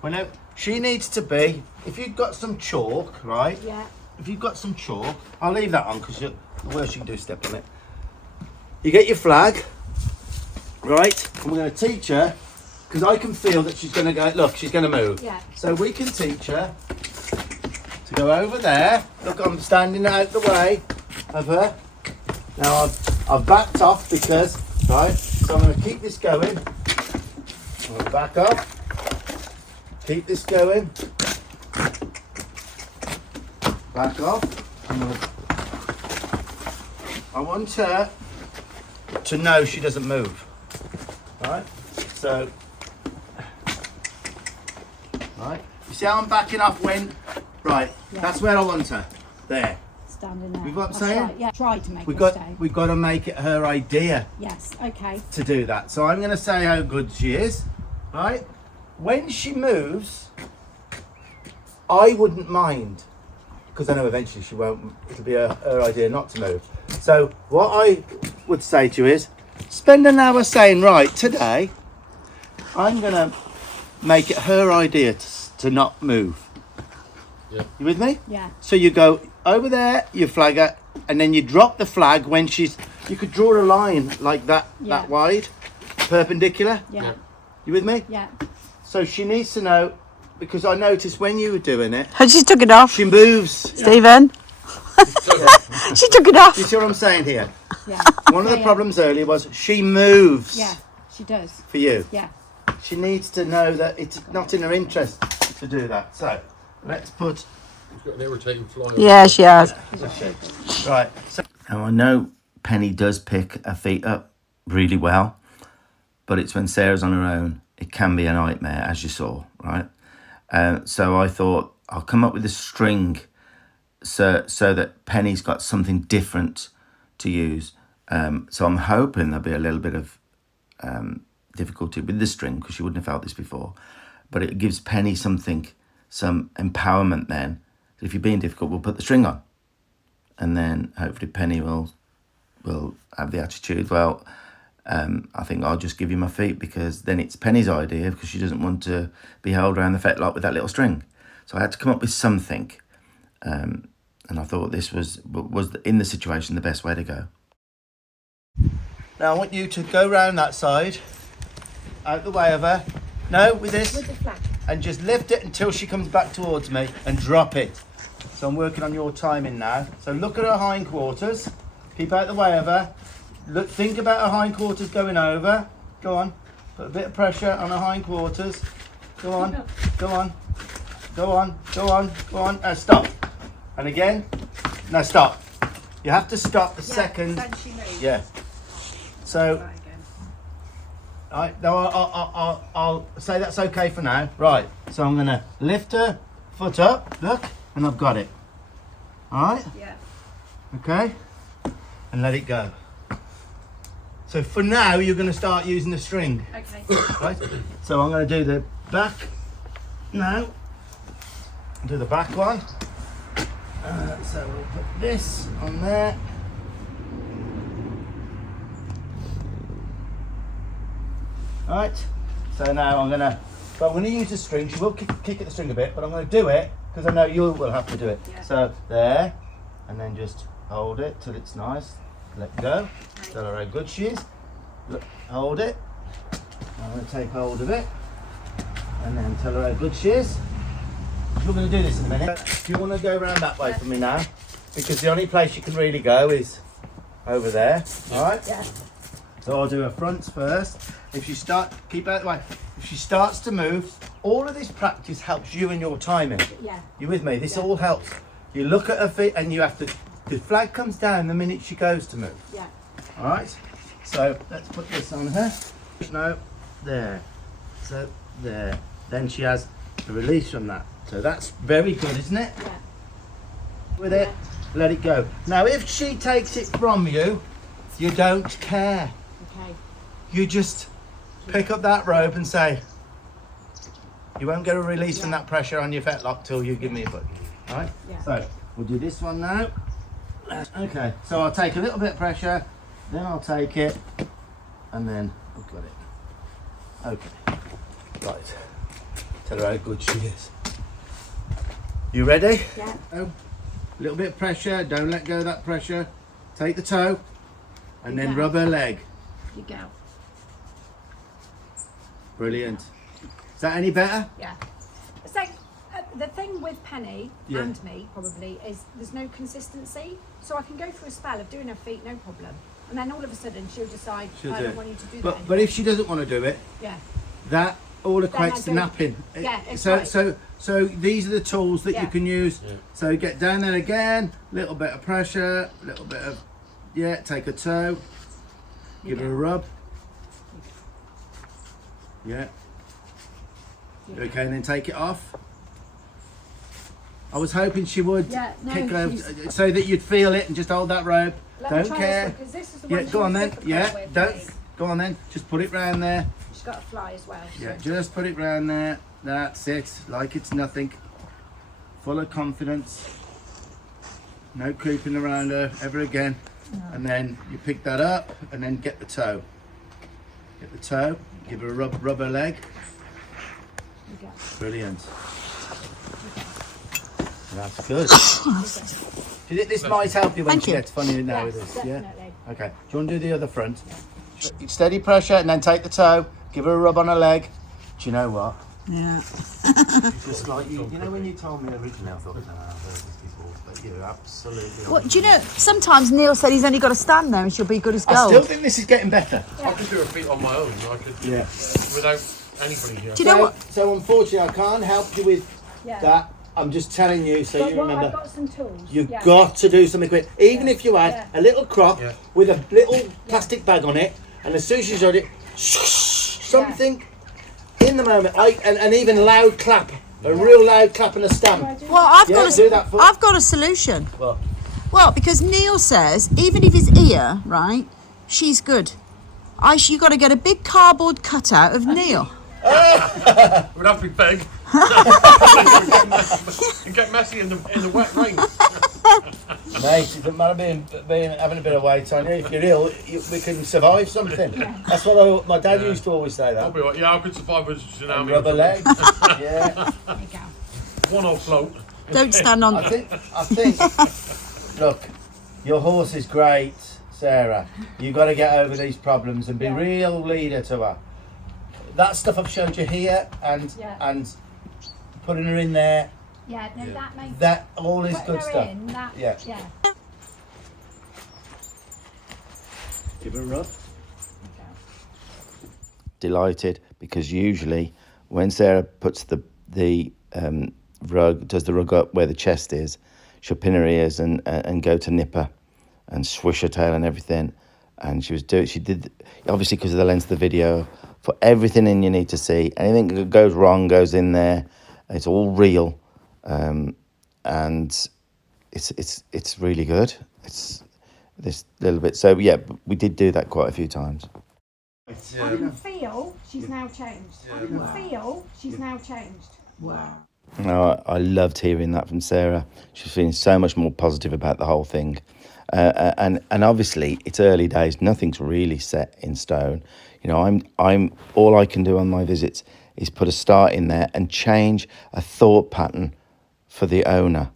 Whenever she needs to be, if you've got some chalk, right? Yeah. If you've got some chalk, I'll leave that on because the worst you can do is step on it. You get your flag, right? And we're going to teach her because I can feel that she's going to go. Look, she's going to move. Yeah. So we can teach her to go over there. Look, I'm standing out the way of her. Now I've backed off because, right? So I'm going to keep this going. I'm going to back off. Keep this going. Back off. I want her to know she doesn't move. Right? So, right? You see how I'm backing off when? Right. Yeah. That's where I want her. There. Standing there. You got what I'm That's saying? right, yeah. Try to make We've her stay. got to make it her idea Yes. Okay. to do that. So I'm going to say how good she is. Right? When she moves, I wouldn't mind. Because I know eventually she won't, it'll be her idea not to move. So what I would say to you is, spend an hour saying, right, today, I'm going to make it her idea to not move. Yeah. You with me? Yeah. So you go over there, you flag her, and then you drop the flag when you could draw a line like that, Yeah. that wide, perpendicular. Yeah. Yeah. You with me? Yeah. So she needs to know, because I noticed when you were doing it, She took it off, she moves. Stephen. She took it off. You see what I'm saying here? Yeah. One of the Yeah. problems earlier was she moves Yeah. She does. for you. Yeah. She needs to know that it's not in her interest to do that. So let's put. She's got an irritating fly. Yeah, she has. Right. So Now I know Penny does pick her feet up really well, but it's when Sarah's on her own, it can be a nightmare, as you saw, right? So I thought I'll come up with a string so that Penny's got something different to use. So I'm hoping there'll be a little bit of difficulty with the string because she wouldn't have felt this before, but it gives Penny some empowerment then. If you're being difficult, we'll put the string on, and then hopefully Penny will have the attitude, well, I think I'll just give you my feet, because then it's Penny's idea, because she doesn't want to be held around the fetlock with that little string. So I had to come up with something, and I thought this was in the situation the best way to go. now I want you to go round that side, out the way of her. No, with this, With the flag. and just lift it until she comes back towards me and drop it. So I'm working on your timing now. So look at her hindquarters. Keep out the way of her. Look, think about her hindquarters going over. Go on. Put a bit of pressure on her hindquarters. Go on. Go on. Go on. Go on. Go on. Stop. And again. No, stop. You have to stop the second. Then she moves. Yeah. So, Right again. right. No, I'll say that's okay for now. Right. So I'm gonna lift her foot up. Look, and I've got it. All right. Yeah. Okay. And let it go. So for now, you're going to start using the string, Okay. right? So I'm going to do the back now. Do the back one. So we'll put this on there. Right. So now I'm going to use the string. She will kick at the string a bit, but I'm going to do it because I know you will have to do it. Yeah. So there, and then just hold it till it's nice. Let go. Tell her how good she is. Look, hold it. I'm going to take hold of it, and then tell her how good she is. We're going to do this in a minute. Do you want to go around that way for me now? Because the only place you can really go is over there. All right. Yeah. So I'll do her fronts first. If she keep out of the way. If she starts to move, all of this practice helps you in your timing. Yeah. You with me? This Yeah. all helps. You look at her feet and you have to, the flag comes down the minute she goes to move. Yeah. All right. So let's put this on her. No, there. So there. Then she has a release from that. So that's very good, isn't it? Yeah. With it, let it go. Now if she takes it from you, you don't care. Okay. You just pick up that rope and say, you won't get a release from that pressure on your fetlock till you give me a button. Right? Yeah. So we'll do this one now. Okay, so I'll take a little bit of pressure, then I'll take it, and then I've got it. Okay, right. Tell her how good she is. You ready? Yeah. Oh, a little bit of pressure, don't let go of that pressure. Take the toe, and then rub her leg. You go. Brilliant. Is that any better? Yeah. It's like the thing with Penny Yeah. and me probably is there's no consistency. So I can go through a spell of doing her feet, no problem. And then all of a sudden she'll decide, She'll I do don't it. want you to do But that. if she doesn't want to do it, Yeah. that all I equates to don't- napping. Yeah, it's so right. so these are the tools that you Yeah. can use. Yeah. So get down there again, little bit of pressure, little bit of take a toe, give her a rub. Yeah. Okay, and then take it off. I was hoping she would Yeah, no, kick over she's- so that you'd feel it and just hold that rope. Let me Don't try care. this one, 'cause this is the Yeah, one she go on was then. difficult Yeah, with don't. me. Go on then. Just put it round there. She's got to fly as well. So. Yeah, just put it round there. That's it. Like it's nothing. Full of confidence. No creeping around her ever again. And then you pick that up and then get the toe. Get the toe. Give her a rub her leg. You go. Brilliant. That's good. Do you think this might help you when Thank she you. gets funny now Yes, with this? Yeah. definitely. Okay. Do you want to do the other front? Steady pressure and then take the toe. Give her a rub on her leg. Do you know what? Yeah. Just like you know when you told me originally, I thought, no, I've heard this before, but you're absolutely. Well, do you know, sometimes Neil said he's only got to stand there and she'll be good as I still gold. think this is getting better. I could do her feet on my own. I could, Yeah. without anybody here. Do you know what? So unfortunately, I can't help you with Yeah. that. I'm just telling you so But you what, remember. I've got some tools. You've yeah. got to do something quick. Even if you had Yeah. a little crop Yeah. with a little plastic bag on it, and as soon as you showed it, something in the moment, and even a loud clap, a real loud clap and a stamp. Well, I've Yeah, do that for- I've got a solution. Well, Well, because Neil says even if his ear, right, she's good. You got to get a big cardboard cutout of Neil. It would have to be big. And get messy in the wet rain. mate, it doesn't matter being having a bit of weight on you. If you're ill, we can survive something. That's what my dad used to always say. I'll That. be right. Yeah, I could survive with a tsunami. Rubber leg. Yeah. There you go. One old float. Don't stand on. I think. Look, your horse is great, Sarah. You got to get over these problems and be real leader to her. That stuff I've showed you here and putting her in there. Yeah, no, that makes That all is putting good her stuff. in, that, Yeah. yeah. Give her a rub. Delighted because usually when Sarah puts the rug, does the rug up where the chest is, she'll pin her ears and go to nip her and swish her tail and everything. And she did obviously because of the length of the video, for everything in you need to see. Anything that goes wrong goes in there. It's all real, and it's really good. It's this little bit. So yeah, we did do that quite a few times. I can feel she's now changed. I can feel she's now changed. Wow. No, I loved hearing that from Sarah. She's feeling so much more positive about the whole thing. And obviously it's early days. Nothing's really set in stone. You know, I'm all I can do on my visits is put a start in there and change a thought pattern for the owner,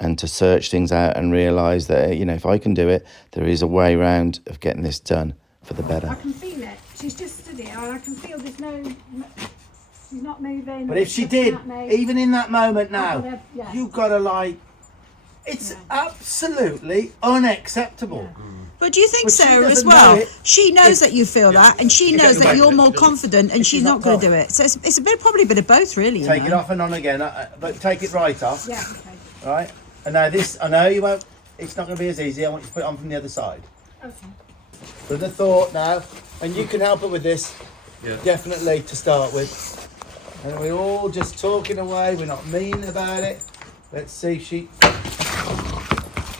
and to search things out and realise that, you know, if I can do it, there is a way round of getting this done for the better. I can feel it. She's just stood here and I can feel there's she's not moving. But if she looking did, at me. even in that moment now, gotta- yeah. you've got to it's absolutely unacceptable. But do you think, But she Sarah, as doesn't well? know it. She knows that you feel that, and she knows that you're more She doesn't. confident, and she's not going to do it. So it's probably a bit of both, really. you Take it know. off and on again, but take it right off. Yeah, okay. Right? And now this, I know you won't, it's not going to be as easy. I want you to put it on from the other side. Okay. With the thought now, and you can help her with this, Yeah. definitely to start with. And we're all just talking away, we're not mean about it. Let's see if she...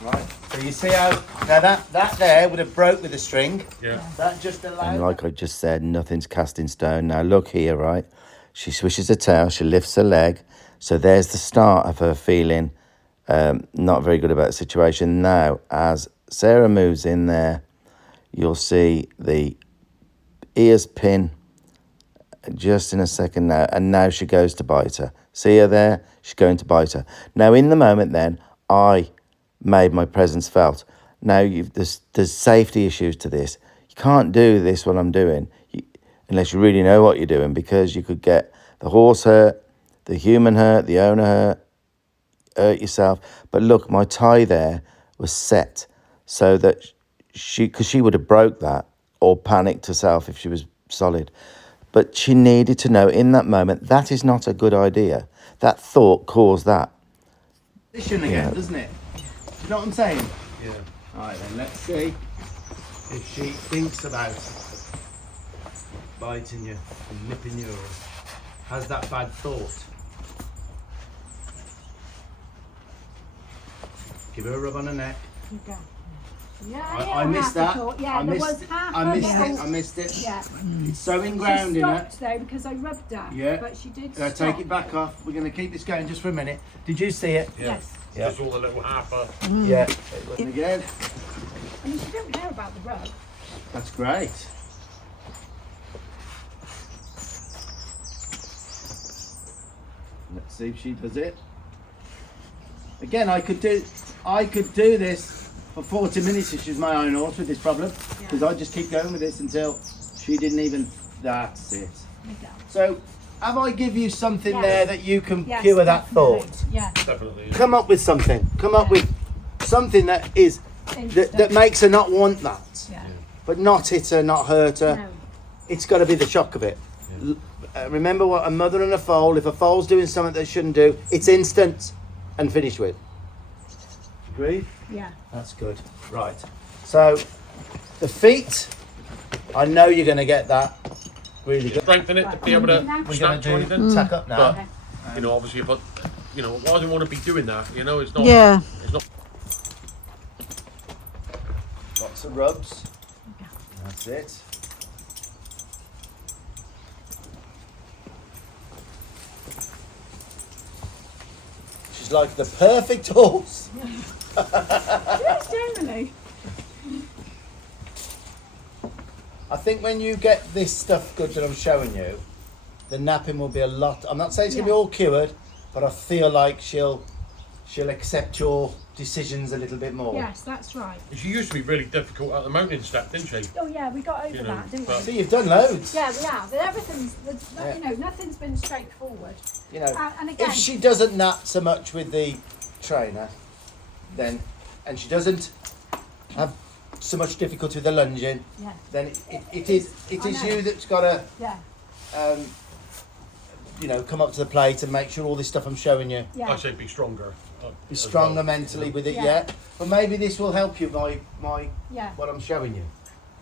Right. So you see how now that there would have broke with the string. Yeah. That just allowed. And like I just said, nothing's cast in stone. Now look here, right? She swishes her tail, she lifts her leg. So there's the start of her feeling not very good about the situation. Now, as Sarah moves in there, you'll see the ears pin just in a second now. And now she goes to bite her. See her there? She's going to bite her. Now, in the moment then, I made my presence felt. Now, there's safety issues to this. You can't do this while I'm doing, unless you really know what you're doing, because you could get the horse hurt, the human hurt, the owner hurt yourself. But look, my tie there was set so that because she would have broke that or panicked herself if she was solid. But she needed to know in that moment, that is not a good idea. That thought caused that. Position again, doesn't it? You know what I'm saying? Yeah. All right then, let's see if she thinks about biting you and nipping you or has that bad thought. Give her a rub on her neck. You go. Yeah, I missed that. Yeah, I there missed was half I of missed it. it. I missed it. Yeah. It's so She ingrained in her. stopped though because I rubbed her. Yeah. But she did Take stop. it back off. We're going to keep this going just for a minute. Did you see it? Yeah. Yes. Yeah. Just all the little half. Yeah. And again. I mean, she don't care about the rub. That's great. Let's see if she does it. Again, I could do this for 40 minutes if she's my own horse with this problem, because I just keep going with this until she didn't even. That's it. So, have I give you something Yes. there that you can Yes, cure that definitely. thought? Yeah. Definitely. Yeah. Come up with something. Come up with something that is that makes her not want that, Yeah. but not hit her, not hurt her. No. It's got to be the shock of it. Remember what a mother and a foal. If a foal's doing something they shouldn't do, it's instant and finished with. Agreed? Yeah. That's good. Right. So the feet, I know you're going to get that really good. Strengthen it to be able to We're We're going snatch or to do anything. tack up now. But, you know, obviously, but, you know, I don't want to be doing that. You know, it's not. Yeah. It's not. Lots of rubs. That's it. She's like the perfect horse. Yes, generally. I think when you get this stuff good that I'm showing you, the napping will be a lot. I'm not saying it's going to be all cured, but I feel like she'll accept your decisions a little bit more. Yes, that's right. She used to be really difficult at the mountain step, didn't she? Oh yeah, we got over You know, that, didn't but- we? See, you've done loads. Yeah, we have. But everything's, Yeah. you know, nothing's been straightforward. You know, And again, if she doesn't nap so much with the trainer, then, and she doesn't have so much difficulty with the lunging, yeah, then it is I know. you that's got to, yeah, you know, come up to the plate and make sure all this stuff I'm showing you. yeah. I say be stronger. Be as stronger well. mentally with it, Yeah. yeah. But maybe this will help you by Yeah, what I'm showing you.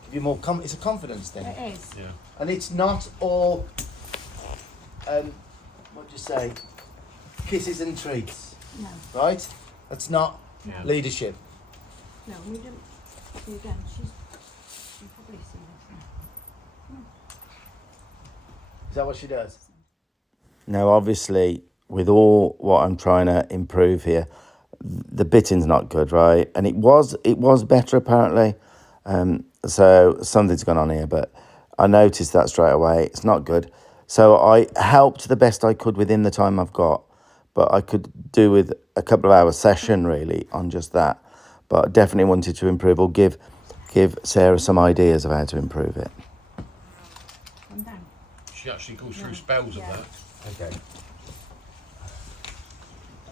Give you more it's a confidence thing. it is. Yeah. And it's not all what do you say? Kisses and treats. No, Right? That's not Yeah. leadership. no, we don't. See again, you probably see this now. Is that what she does? Now, obviously, with all what I'm trying to improve here, the bitting's not good, right? And it was better apparently. So something's gone on here, but I noticed that straight away. It's not good. So I helped the best I could within the time I've got, but I could do with a couple of hours session really on just that. But I definitely wanted to improve or give Sarah some ideas of how to improve it. Come down. She actually goes through spells Yeah. of that. Okay.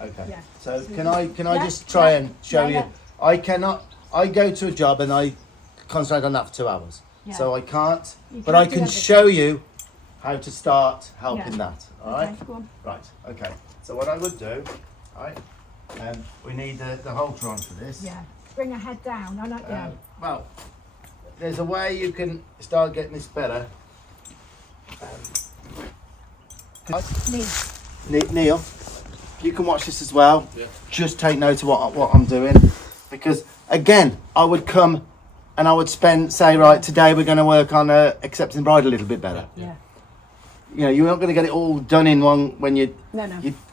Okay. Yeah. So can I Yeah, just try yeah, and show yeah, you? I go to a job and I concentrate on that for 2 hours. Yeah. So I can't, You but can't I do can everything. show you how to start helping Yeah. that. All right. Okay, go on. Right. Okay. So what I would do, right? We need the halter on for this. Yeah. Bring her head down. I like yeah. Well, there's a way you can start getting this better. Knee. Neil, you can watch this as well. Yeah. Just take note of what I'm doing. Because again, I would come and I would spend, say, right, today we're going to work on accepting the bride a little bit better. Yeah. You know, you're not going to get it all done in one when you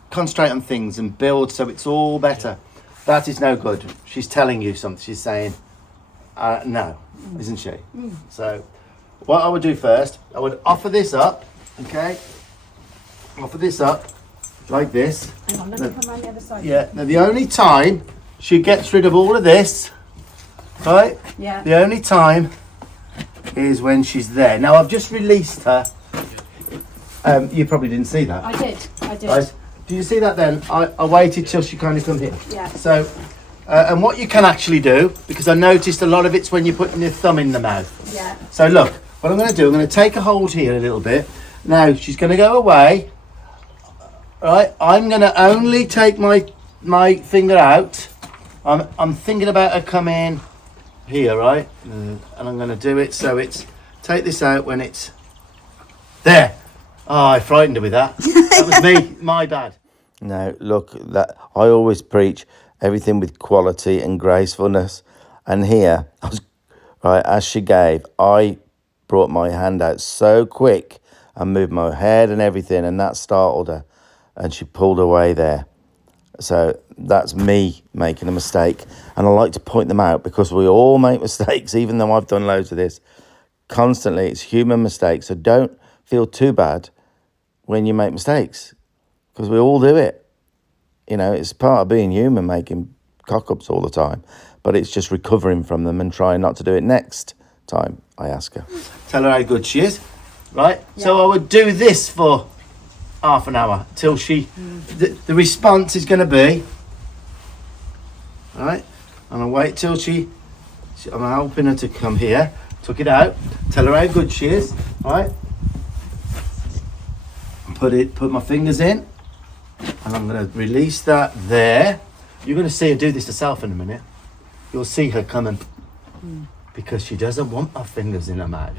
concentrate on things and build so it's all better. That is no good. She's telling you something. She's saying, no, isn't she? So what I would do first, I would offer this up, okay? Offer this up like this. Hang on, let me come around the other side. Yeah, now the only time she gets rid of all of this, right? Yeah. The only time is when she's there. Now I've just released her. You probably didn't see that. I did. Right? Do you see that then? I waited till she kind of come here. Yeah. So, and what you can actually do, because I noticed a lot of it's when you're putting your thumb in the mouth. Yeah. So look, what I'm going to do, I'm going to take a hold here a little bit. Now she's going to go away. Right, I'm going to only take my finger out. I'm thinking about her coming here, right? And I'm going to do it so it's, take this out when it's there. Oh, I frightened her with that. That was me, my bad. No, look, that I always preach everything with quality and gracefulness. And here, right, as she gave, I brought my hand out so quick and moved my head and everything, and that startled her. And she pulled away there. So that's me making a mistake. And I like to point them out because we all make mistakes, even though I've done loads of this. Constantly, it's human mistakes. So don't feel too bad when you make mistakes, because we all do it. You know, it's part of being human, making cock-ups all the time. But it's just recovering from them and trying not to do it next time, I ask her. Tell her how good she is, right? Yeah. So I would do this for half an hour till she, the response is going to be, right? And I wait till I'm helping her to come here, took it out, tell her how good she is, right? Put my fingers in, and I'm going to release that there. You're going to see her do this herself in a minute. You'll see her coming because she doesn't want my fingers in her mouth,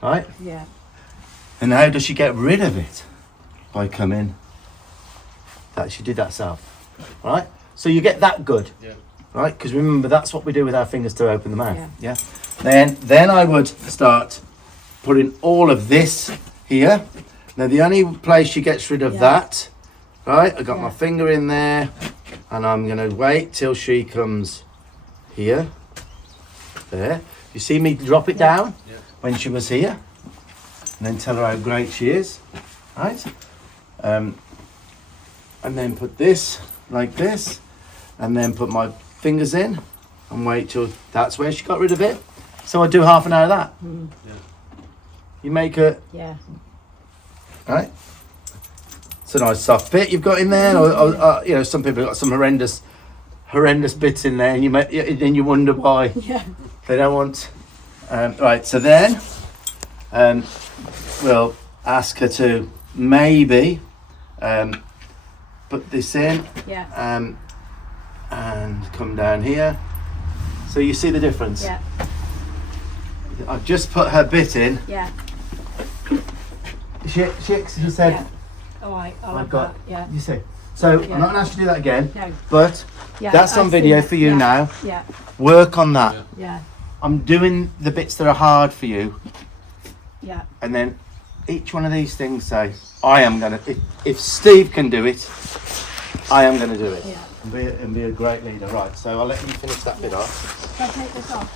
right? Yeah. And how does she get rid of it? By coming. That she did that herself, right? So you get that good, right? Because remember, that's what we do with our fingers to open the mouth. Yeah. Then I would start putting all of this here. Now the only place she gets rid of that, right? I got my finger in there, and I'm gonna wait till she comes here. There. You see me drop it down when she was here, and then tell her how great she is, right? And then put this like this, and then put my fingers in, and wait till that's where she got rid of it. So I do half an hour of that. You make it. Yeah. Right, it's a nice soft bit you've got in there, or you know, some people have got some horrendous bits in there, and then you wonder why they don't want. Right, so then we'll ask her to maybe put this in, and come down here. So you see the difference. Yeah. I've just put her bit in. Yeah. She said, Yeah. Oh, I I've like got, that. Yeah. you see. So I'm not going to ask you to do that again, No. but that's on I've video seen that. for you now. Yeah. Work on that. Yeah. I'm doing the bits that are hard for you, Yeah. and then each one of these things say, I am going to, if Steve can do it, I am going to do it. Yeah. And be a great leader. Right, so I'll let you finish that bit off. Shall I take this off?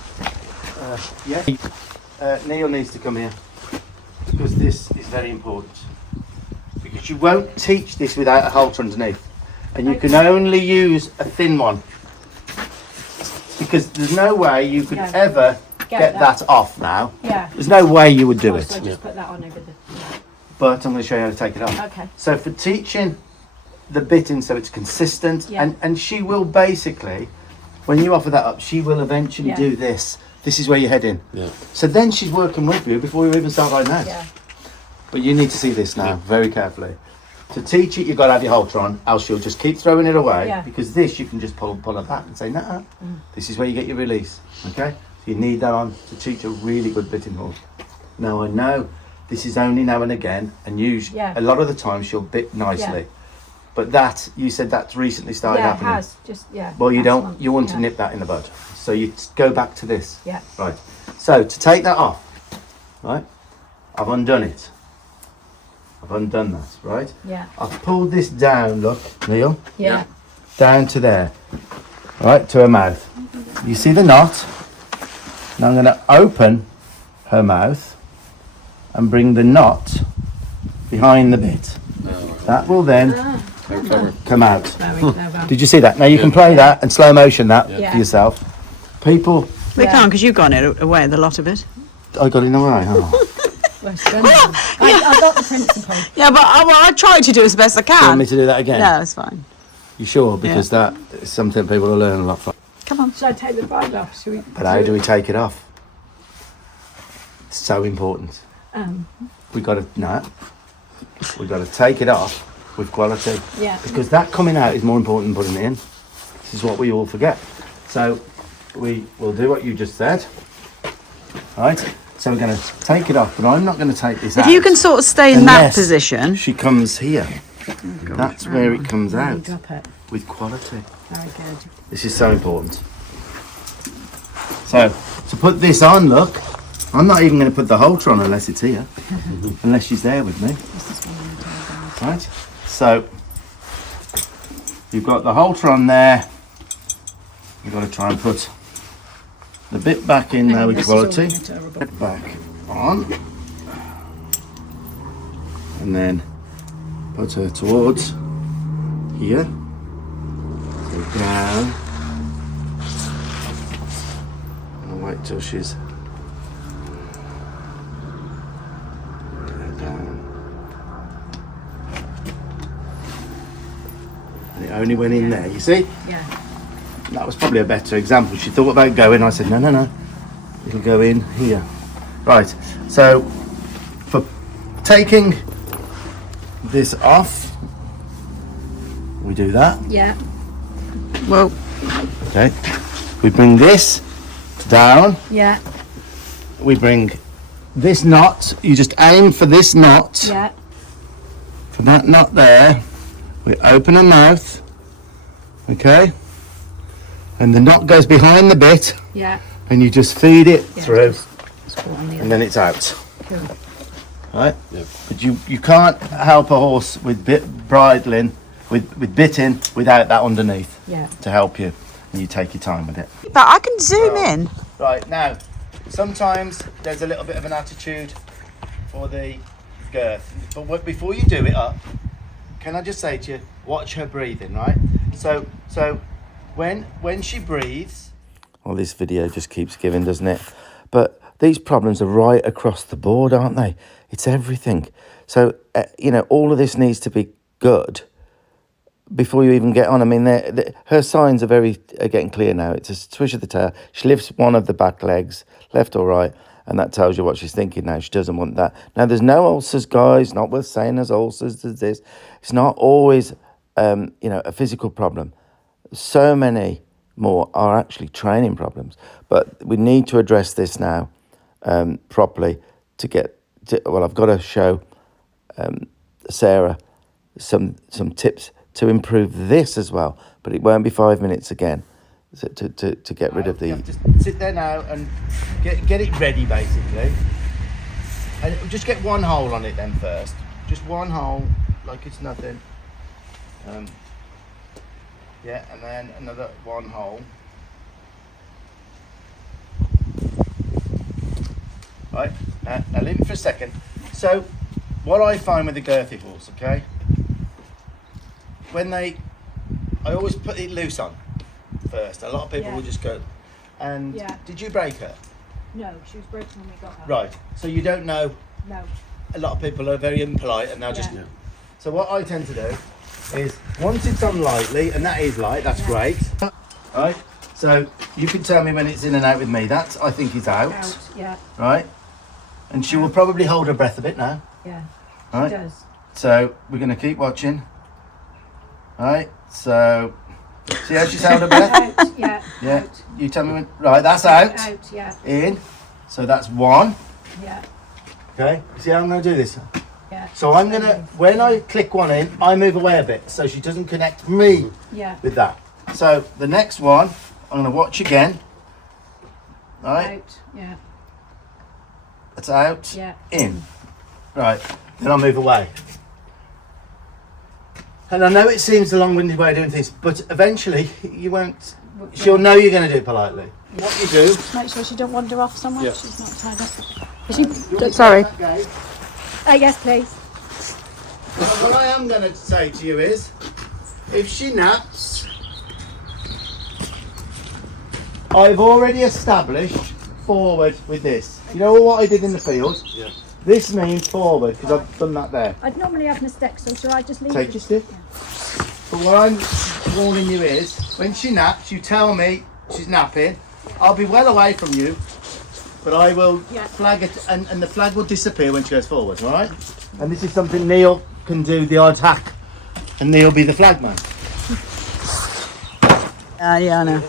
Neil needs to come here, because this is very important. Because you won't teach this without a halter underneath, and you can only use a thin one, because there's no way you could ever get that off now. Yeah. There's no way you would do it. So I just put that on over the. But I'm going to show you how to take it off. Okay. So for teaching the bitting so it's consistent, and she will basically, when you offer that up, she will eventually do this. This is where you're heading. Yeah. So then she's working with you before you even start right now. Yeah. But you need to see this now, very carefully. To teach it, you've got to have your halter on, else you'll just keep throwing it away. Because this, you can just pull it back and say, nah, this is where you get your release. Okay? So you need that on to teach a really good bitting horse. Now I know this is only now and again, and usually a lot of the time she'll bit nicely. But that, you said that's recently started Yeah, it happening. has. Just, yeah. Well, you last don't. month, You want to yeah. nip that in the bud. So you go back to this. Yeah. Right. So to take that off, right? I've undone it. I've undone that, right? Yeah. I've pulled this down. Look, Neil, Yeah. down to there, right to her mouth. You see the knot? Now I'm going to open her mouth and bring the knot behind the bit. That will then come out. Very clever. Did you see that? Now you can play that and slow motion that Yeah. for yourself. People, We can't because you've gone it away, the lot of it. I got in the way. Oh. Well, splendid. I got the principle. Yeah, but I tried to do as best I Do you want can. me to do that again? No, it's fine. You sure? Because that is something people will learn a lot from. Come on. Should I take the bud off? Should we? But how do we take it off? It's so important. We got to we got to take it off with quality. Yeah. Because that coming out is more important than putting it in. This is what we all forget. So we will do what you just said. Right? So we're going to take it off, but I'm not going to take this out. If you can sort of stay in that unless position. She comes here. That's where it comes out Drop it. with quality. Very good. This is so important. So to put this on, look, I'm not even going to put the halter on unless it's here, unless she's there with me. Right. So you've got the halter on there. You've got to try and put the bit back in there with quality. Bit back on, and then put her towards here. Go down. And wait till she's down. And it only went in there, you see? Yeah. That was probably a better example. She thought about going, I said, no. It'll go in here. Right, so for taking this off, we do that. Yeah. Well, Okay. We bring this down. Yeah. We bring this knot. You just aim for this knot. Yeah. For that knot there. We open her mouth. Okay. And the knot goes behind the bit. Yeah. And you just feed it Yeah, through. It's caught on the And then it's out. Cool. Right? But you can't help a horse with bridling, with bitting, without that underneath Yeah. to help you. And you take your time with it. but I can zoom in. Right, now, sometimes there's a little bit of an attitude for the girth. But before you do it up, can I just say to you, watch her breathing, right? So when she breathes... Well, this video just keeps giving, doesn't it? But these problems are right across the board, aren't they? It's everything. So, all of this needs to be good before you even get on. I mean, her signs are getting clear now. It's a swish of the tail. She lifts one of the back legs, left or right, and that tells you what she's thinking now. She doesn't want that. Now, there's no ulcers, guys. Not worth saying there's ulcers. There's this. It's not always, a physical problem. So many more are actually training problems. But we need to address this now properly I've got to show Sarah some tips to improve this as well. But it won't be 5 minutes again to get rid of You the... have to sit there now and get it ready, basically. And just get one hole on it then first. Just one hole, like it's nothing. Yeah, and then another one hole. Right, now leave it for a second. So, what I find with the girthy horse, okay? I always put it loose on first. A lot of people Yeah. will just go. And Yeah. did you break her? No, she was broken when we got her. Right. So you don't know. No. A lot of people are very impolite and they'll just. Yeah. So what I tend to do is once it's on lightly, and that is light, that's Yeah. great. Right. So you can tell me when it's in and out with me. That I think is out. Out. Yeah. Right. And she will probably hold her breath a bit now. Yeah. Right. She does. So we're going to keep watching. Right. So see how she's held her breath. Out. Yeah. Yeah. Out. You tell me when. Right. That's out. Out. Yeah. In. So that's one. Yeah. Okay. See how I'm going to do this? Yeah. So I'm gonna, when I click one in, I move away a bit so she doesn't connect me Yeah. with that. So the next one, I'm gonna watch again. Right, Out. Yeah. it's out, Yeah. in. Right, then I'll move away. And I know it seems a long-winded way of doing things, but eventually you won't, she'll know you're gonna do it politely. What you do, Make sure she don't wander off somewhere. Yeah. She's not tied up. you want me to Sorry. close that gate? Yes, please. What I am going to say to you is, if she naps, I've already established forward with this. You know what I did in the field? Yeah. This means forward because I've done that there. I'd normally have Nestexo, so I just leave Take it. your stick. But what I'm warning you is, when she naps, you tell me she's napping. I'll be well away from you, but I will flag it, and the flag will disappear when she goes forward, all right? And this is something Neil can do the odd hack, and Neil be the flagman. Yeah, I know.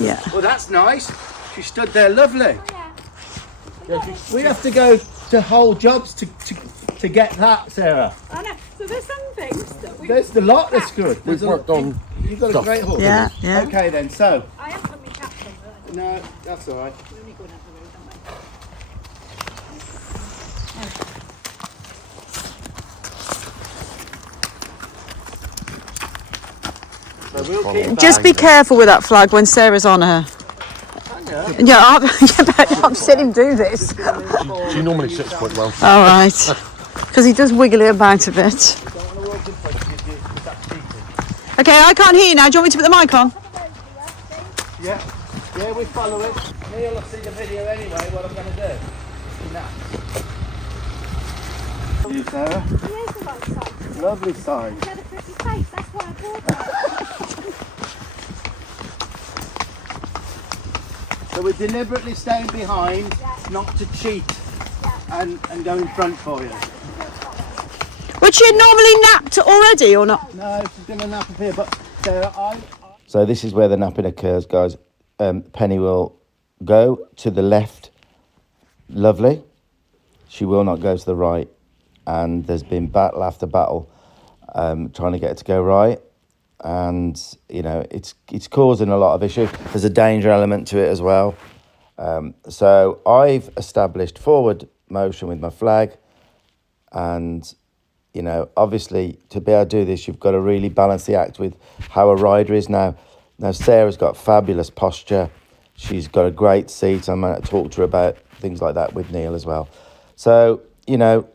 Yeah. Well, that's nice. She stood there lovely. We have to go to whole jobs to get that, Sarah. I know. So there's some things that we. There's the lot that's good. We've worked on You've got a stuff. great horse. Yeah, yeah. Okay then, so. I haven't put my caps on, but No, that's all right. we're only going up the road, aren't So we'll keep Just be careful with that flag when Sarah's on her. Yeah, I've seen him do this. She normally sits quite well. All right. Because he does wiggle it about a bit. Okay, I can't hear you now. Do you want me to put the mic on? Yeah, yeah, we follow it. Neil will see the video anyway, what I'm going to do. You, Sarah? we? He is the right side. Lovely sign. He's had a pretty face, that's why I bought it. So we're deliberately staying behind, not to cheat and go in front for you. Would she normally napped already or not? No, she's going to nap up here, but Sarah, So this is where the napping occurs, guys. Penny will go to the left. Lovely. She will not go to the right. And there's been battle after battle trying to get her to go right. And, you know, it's causing a lot of issues. There's a danger element to it as well. So I've established forward motion with my flag. And, you know, obviously, to be able to do this, you've got to really balance the act with how a rider is now. Now, Sarah's got fabulous posture. She's got a great seat. I'm going to talk to her about things like that with Neil as well. So, you know,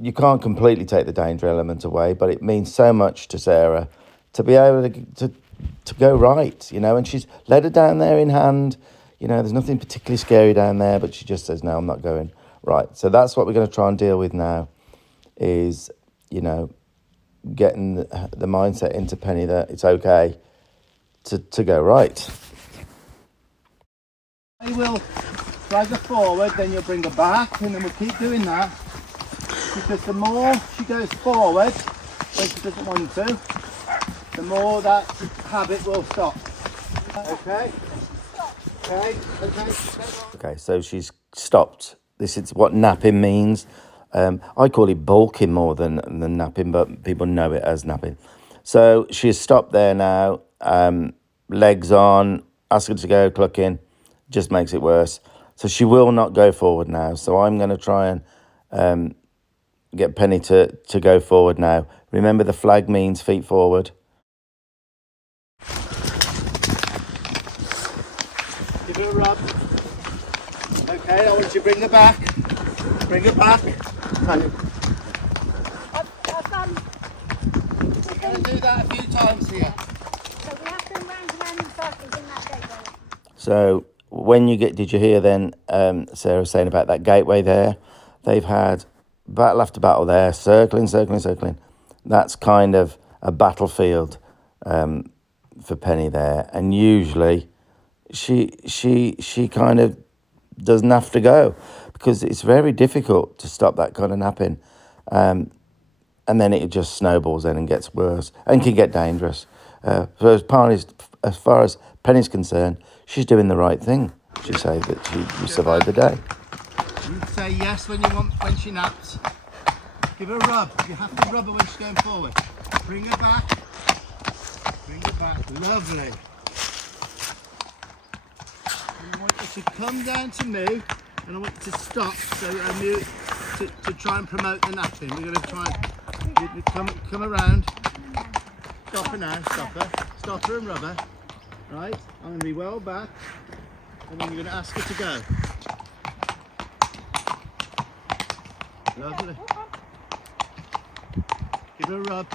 you can't completely take the danger element away, but it means so much to Sarah to be able to go right, you know, and she's led her down there in hand. You know, there's nothing particularly scary down there, but she just says, no, I'm not going right. So that's what we're going to try and deal with now is, you know, getting the mindset into Penny that it's okay to go right. I will drag her forward, then you'll bring her back, and then we'll keep doing that. Because the more she goes forward, when she doesn't want to, the more that habit will stop. Okay? Okay? Okay? Okay, so she's stopped. This is what napping means. I call it bulking more than napping, but people know it as napping. So she's stopped there now. Legs on, ask her to go clucking, just makes it worse. So she will not go forward now. So I'm going to try and get Penny to go forward now. Remember, the flag means feet forward. Give her a rub. Okay, I want you to bring her back. Bring her back. I've We're going to do that a few times here. so we have to go round and round in circles in that gateway. So when you get, did you hear then Sarah saying about that gateway there? They've had battle after battle there, circling. That's kind of a battlefield for Penny there, and usually she kind of doesn't have to go because it's very difficult to stop that kind of napping, and then it just snowballs then and gets worse and can get dangerous. So as far as Penny's concerned, she's doing the right thing. She say that she survived the day. You say yes when she naps. Give her a rub. You have to rub her when she's going forward. Bring her back. Bring her back. Lovely. And I want you to come down to me, and I want you to stop so you to try and promote the napping. We're going to try and come around. Stop her now. Stop her. Stop her and rub her. Right. I'm going to be well back, and then you're going to ask her to go. Lovely. Give her a rub.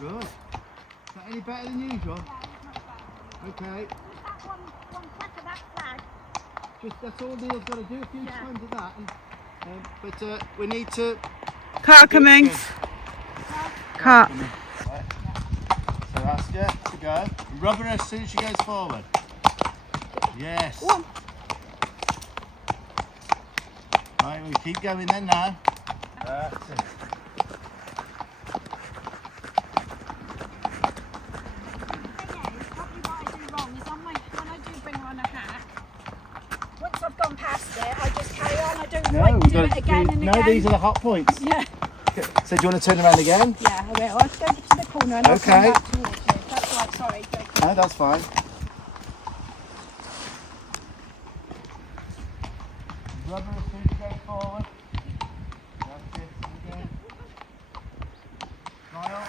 Good. Is that any better than usual? Okay. Just that's all Neil's got to do. A few times of that, but we need to. Car coming. Car. Right. So ask her to go. Rub her as soon as she goes forward. Yes. Right, we keep going then now. That's it. No, we've got to again and no, again. these are the hot points. Yeah, So do you want to turn around again? yeah, I will. I'll go to the corner and I'll Okay. come back towards you. That's right, sorry. No, that's fine. Rub her as soon as you go forward. That's it. Again. Smile.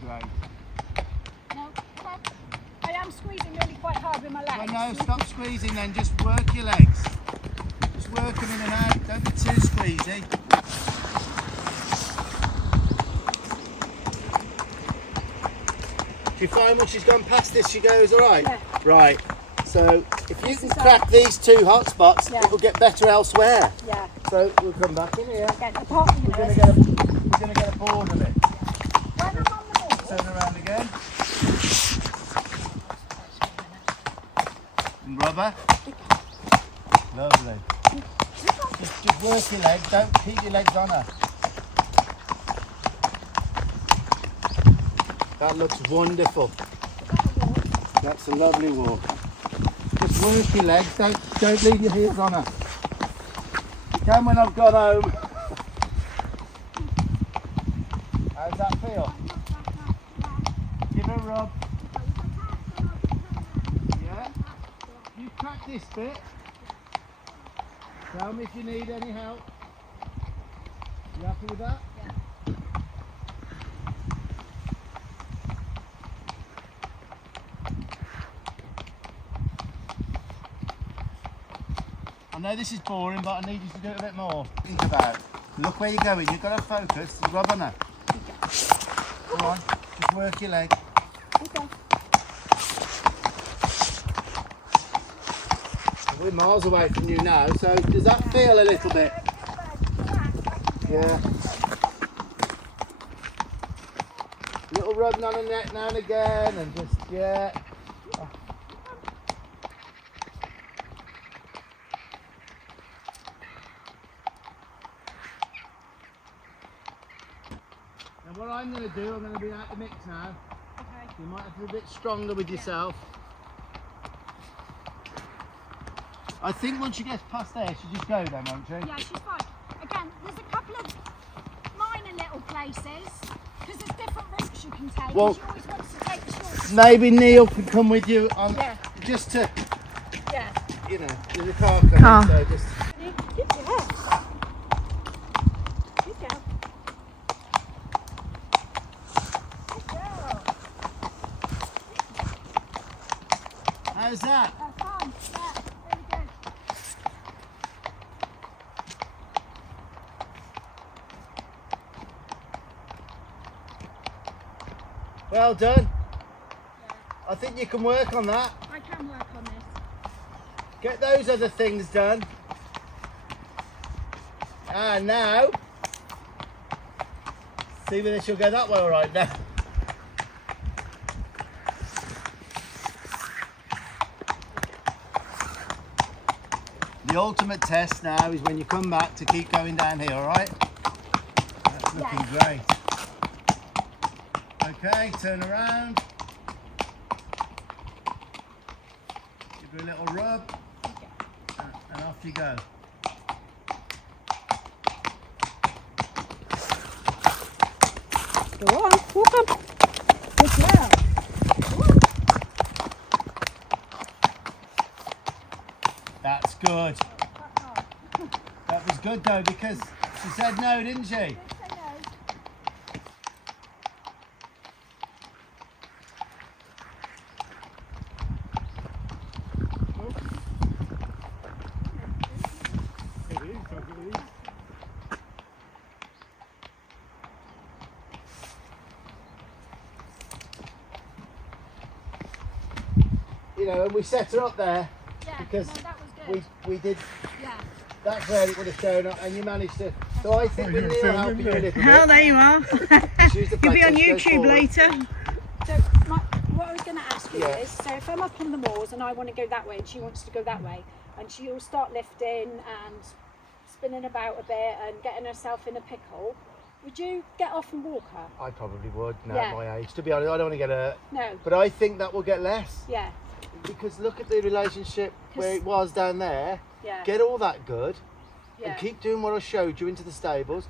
Great. No, I am squeezing really quite hard with my legs. Well, no, stop squeezing then. Just work your legs. Just work them in and out. Don't be too squeezy. Do you find when she's gone past this, she goes all right? Yeah. Right. So if you This can is crack these two hot spots, Yeah. it will get better elsewhere. Yeah, So we'll come back in here. again, apart from We're this. gonna get a board of it. When I'm on the ball, Turn around again. And rubber. Lovely. Just work your legs. Don't keep your legs on her. That looks wonderful. That's a lovely walk. Just work your legs. Don't leave your heels on her. You can when I've got home. How's that feel? Give her a rub. Yeah. You crack this bit. Tell me if you need any help. You happy with that? I know this is boring, but I need you to do it a bit more. Think about it. Look where you're going. You've got to focus. Rub on her. Come on. Just work your leg. We're miles away from you now, so does that feel a little bit? Yeah. Little rubbing on the neck now and again, and just, yeah. And what I'm going to do, I'm going to be out the mix now. okay. You might have to be a bit stronger with yourself. I think once she gets past there, she'll just go then, won't she? Yeah, she's fine. Again, there's a couple of minor little places, because there's different risks you can take. Well, She always wants to take the short. Maybe Neil can come with you on Yeah. just to, Yeah. you know, there's a car coming, Car. so just. Good girl. Good girl. Good girl. How's that? Fun. Yeah, really good. Well done. I think you can work on that. I can work on this. Get those other things done. And now, see whether she'll go that way all right now. The ultimate test now is when you come back to keep going down here, all right? That's looking great. Okay, turn around. Give her a little rub. And off you go. Go on, walk on. Good girl. That's good. That was good though, because she said no, didn't she? You know, and we set her up there because no, that was good. we did. Yeah. That's where it would have shown up, and you managed to. So I think with Neil helping you a little Oh, bit. there you are. She's the You'll be on practice, go YouTube forward. later. So what I was going to ask you Yeah. is, so if I'm up on the moors and I want to go that way and she wants to go that way, and she'll start lifting and spinning about a bit and getting herself in a pickle, would you get off and walk her? I probably would now Yeah. at my age. To be honest, I don't want to get hurt, No. but I think that will get less Yeah. because look at the relationship where it was down there. Yeah. Get all that good, Yeah. and keep doing what I showed you into the stables.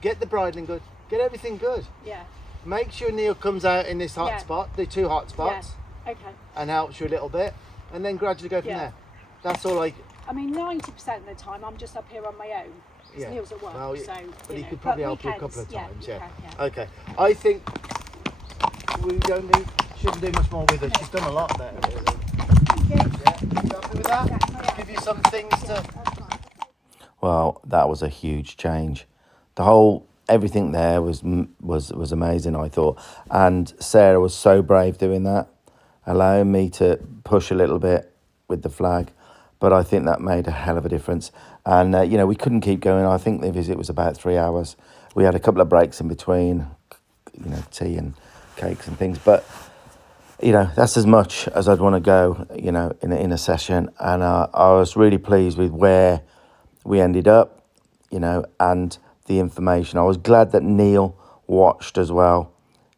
Get the bridling good. Get everything good. Yeah. Make sure Neil comes out in this hot Yeah. spot, the two hot spots, Okay. and helps you a little bit, and then gradually go from Yeah. there. That's all I. I mean, 90% of the time I'm just up here on my own. Yeah. Neil's at work, Well, so. but you he know, could probably but help you a weekends, couple of times. you Yeah. can, Okay. I think we don't need. Shouldn't do much more with her. She's done a lot there. Really. Thank you. Yeah. You happy with that? Give you some things to. That's fine. Well, that was a huge change. The whole everything there was amazing, I thought, and Sarah was so brave doing that, allowing me to push a little bit with the flag, but I think that made a hell of a difference. And you know, we couldn't keep going. I think the visit was about 3 hours. We had a couple of breaks in between, you know, tea and cakes and things, but you know, that's as much as I'd want to go, you know, in a session. And I was really pleased with where we ended up, you know, and the information. I was glad that Neil watched as well.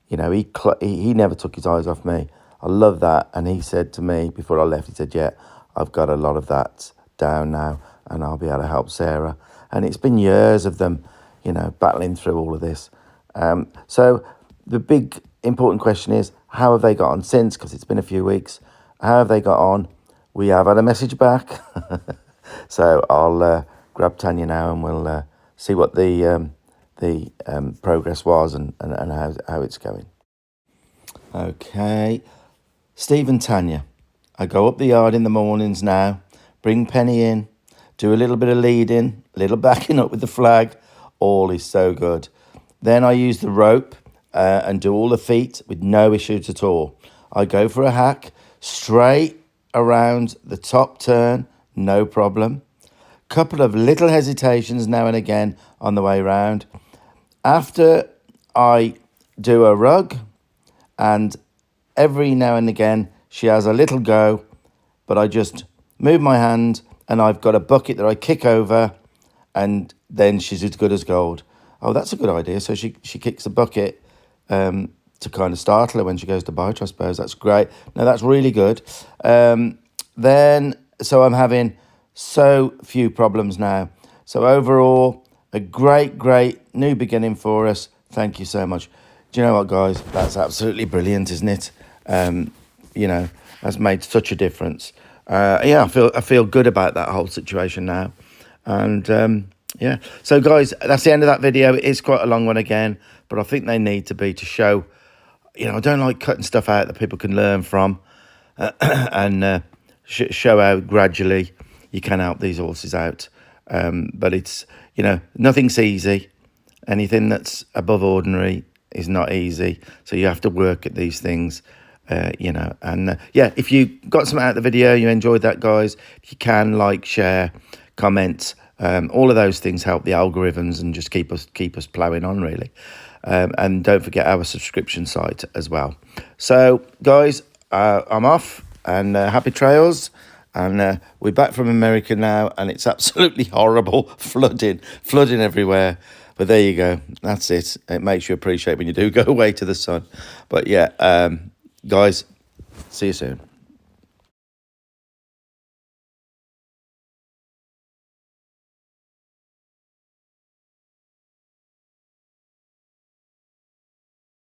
You know, he never took his eyes off me. I love that. And he said to me before I left, he said, yeah, I've got a lot of that down now and I'll be able to help Sarah. And it's been years of them, you know, battling through all of this. So the big important question is, how have they got on since? Because it's been a few weeks. How have they got on? We have had a message back. So I'll grab Tanya now and we'll see what the progress was and how it's going. Okay. Steve and Tanya. I go up the yard in the mornings now, bring Penny in, do a little bit of leading, a little backing up with the flag. All is so good. Then I use the rope and do all the feet with no issues at all. I go for a hack, straight around the top turn, no problem. Couple of little hesitations now and again on the way round. After I do a rug, and every now and again she has a little go, but I just move my hand and I've got a bucket that I kick over and then she's as good as gold. Oh, that's a good idea. So she kicks the bucket to kind of startle her when she goes to bite, I suppose. That's great. No, that's really good. So I'm having so few problems now. So overall, a great new beginning for us. Thank you so much. Do you know what, guys? That's absolutely brilliant, isn't it? You know, that's made such a difference. Yeah, I feel good about that whole situation now. And yeah, so guys, that's the end of that video. It is quite a long one again, but I think they need to be to show, you know, I don't like cutting stuff out that people can learn from and show how gradually you can help these horses out. But it's, you know, nothing's easy. Anything that's above ordinary is not easy. So you have to work at these things, you know. And yeah, if you got something out of the video, you enjoyed that, guys, if you can, like, share, comment, all of those things help the algorithms and just keep us ploughing on, really. And don't forget our subscription site as well. So, guys, I'm off, and happy trails. And we're back from America now, and it's absolutely horrible, flooding everywhere. But there you go. That's it. It makes you appreciate when you do go away to the sun. But yeah, guys, see you soon.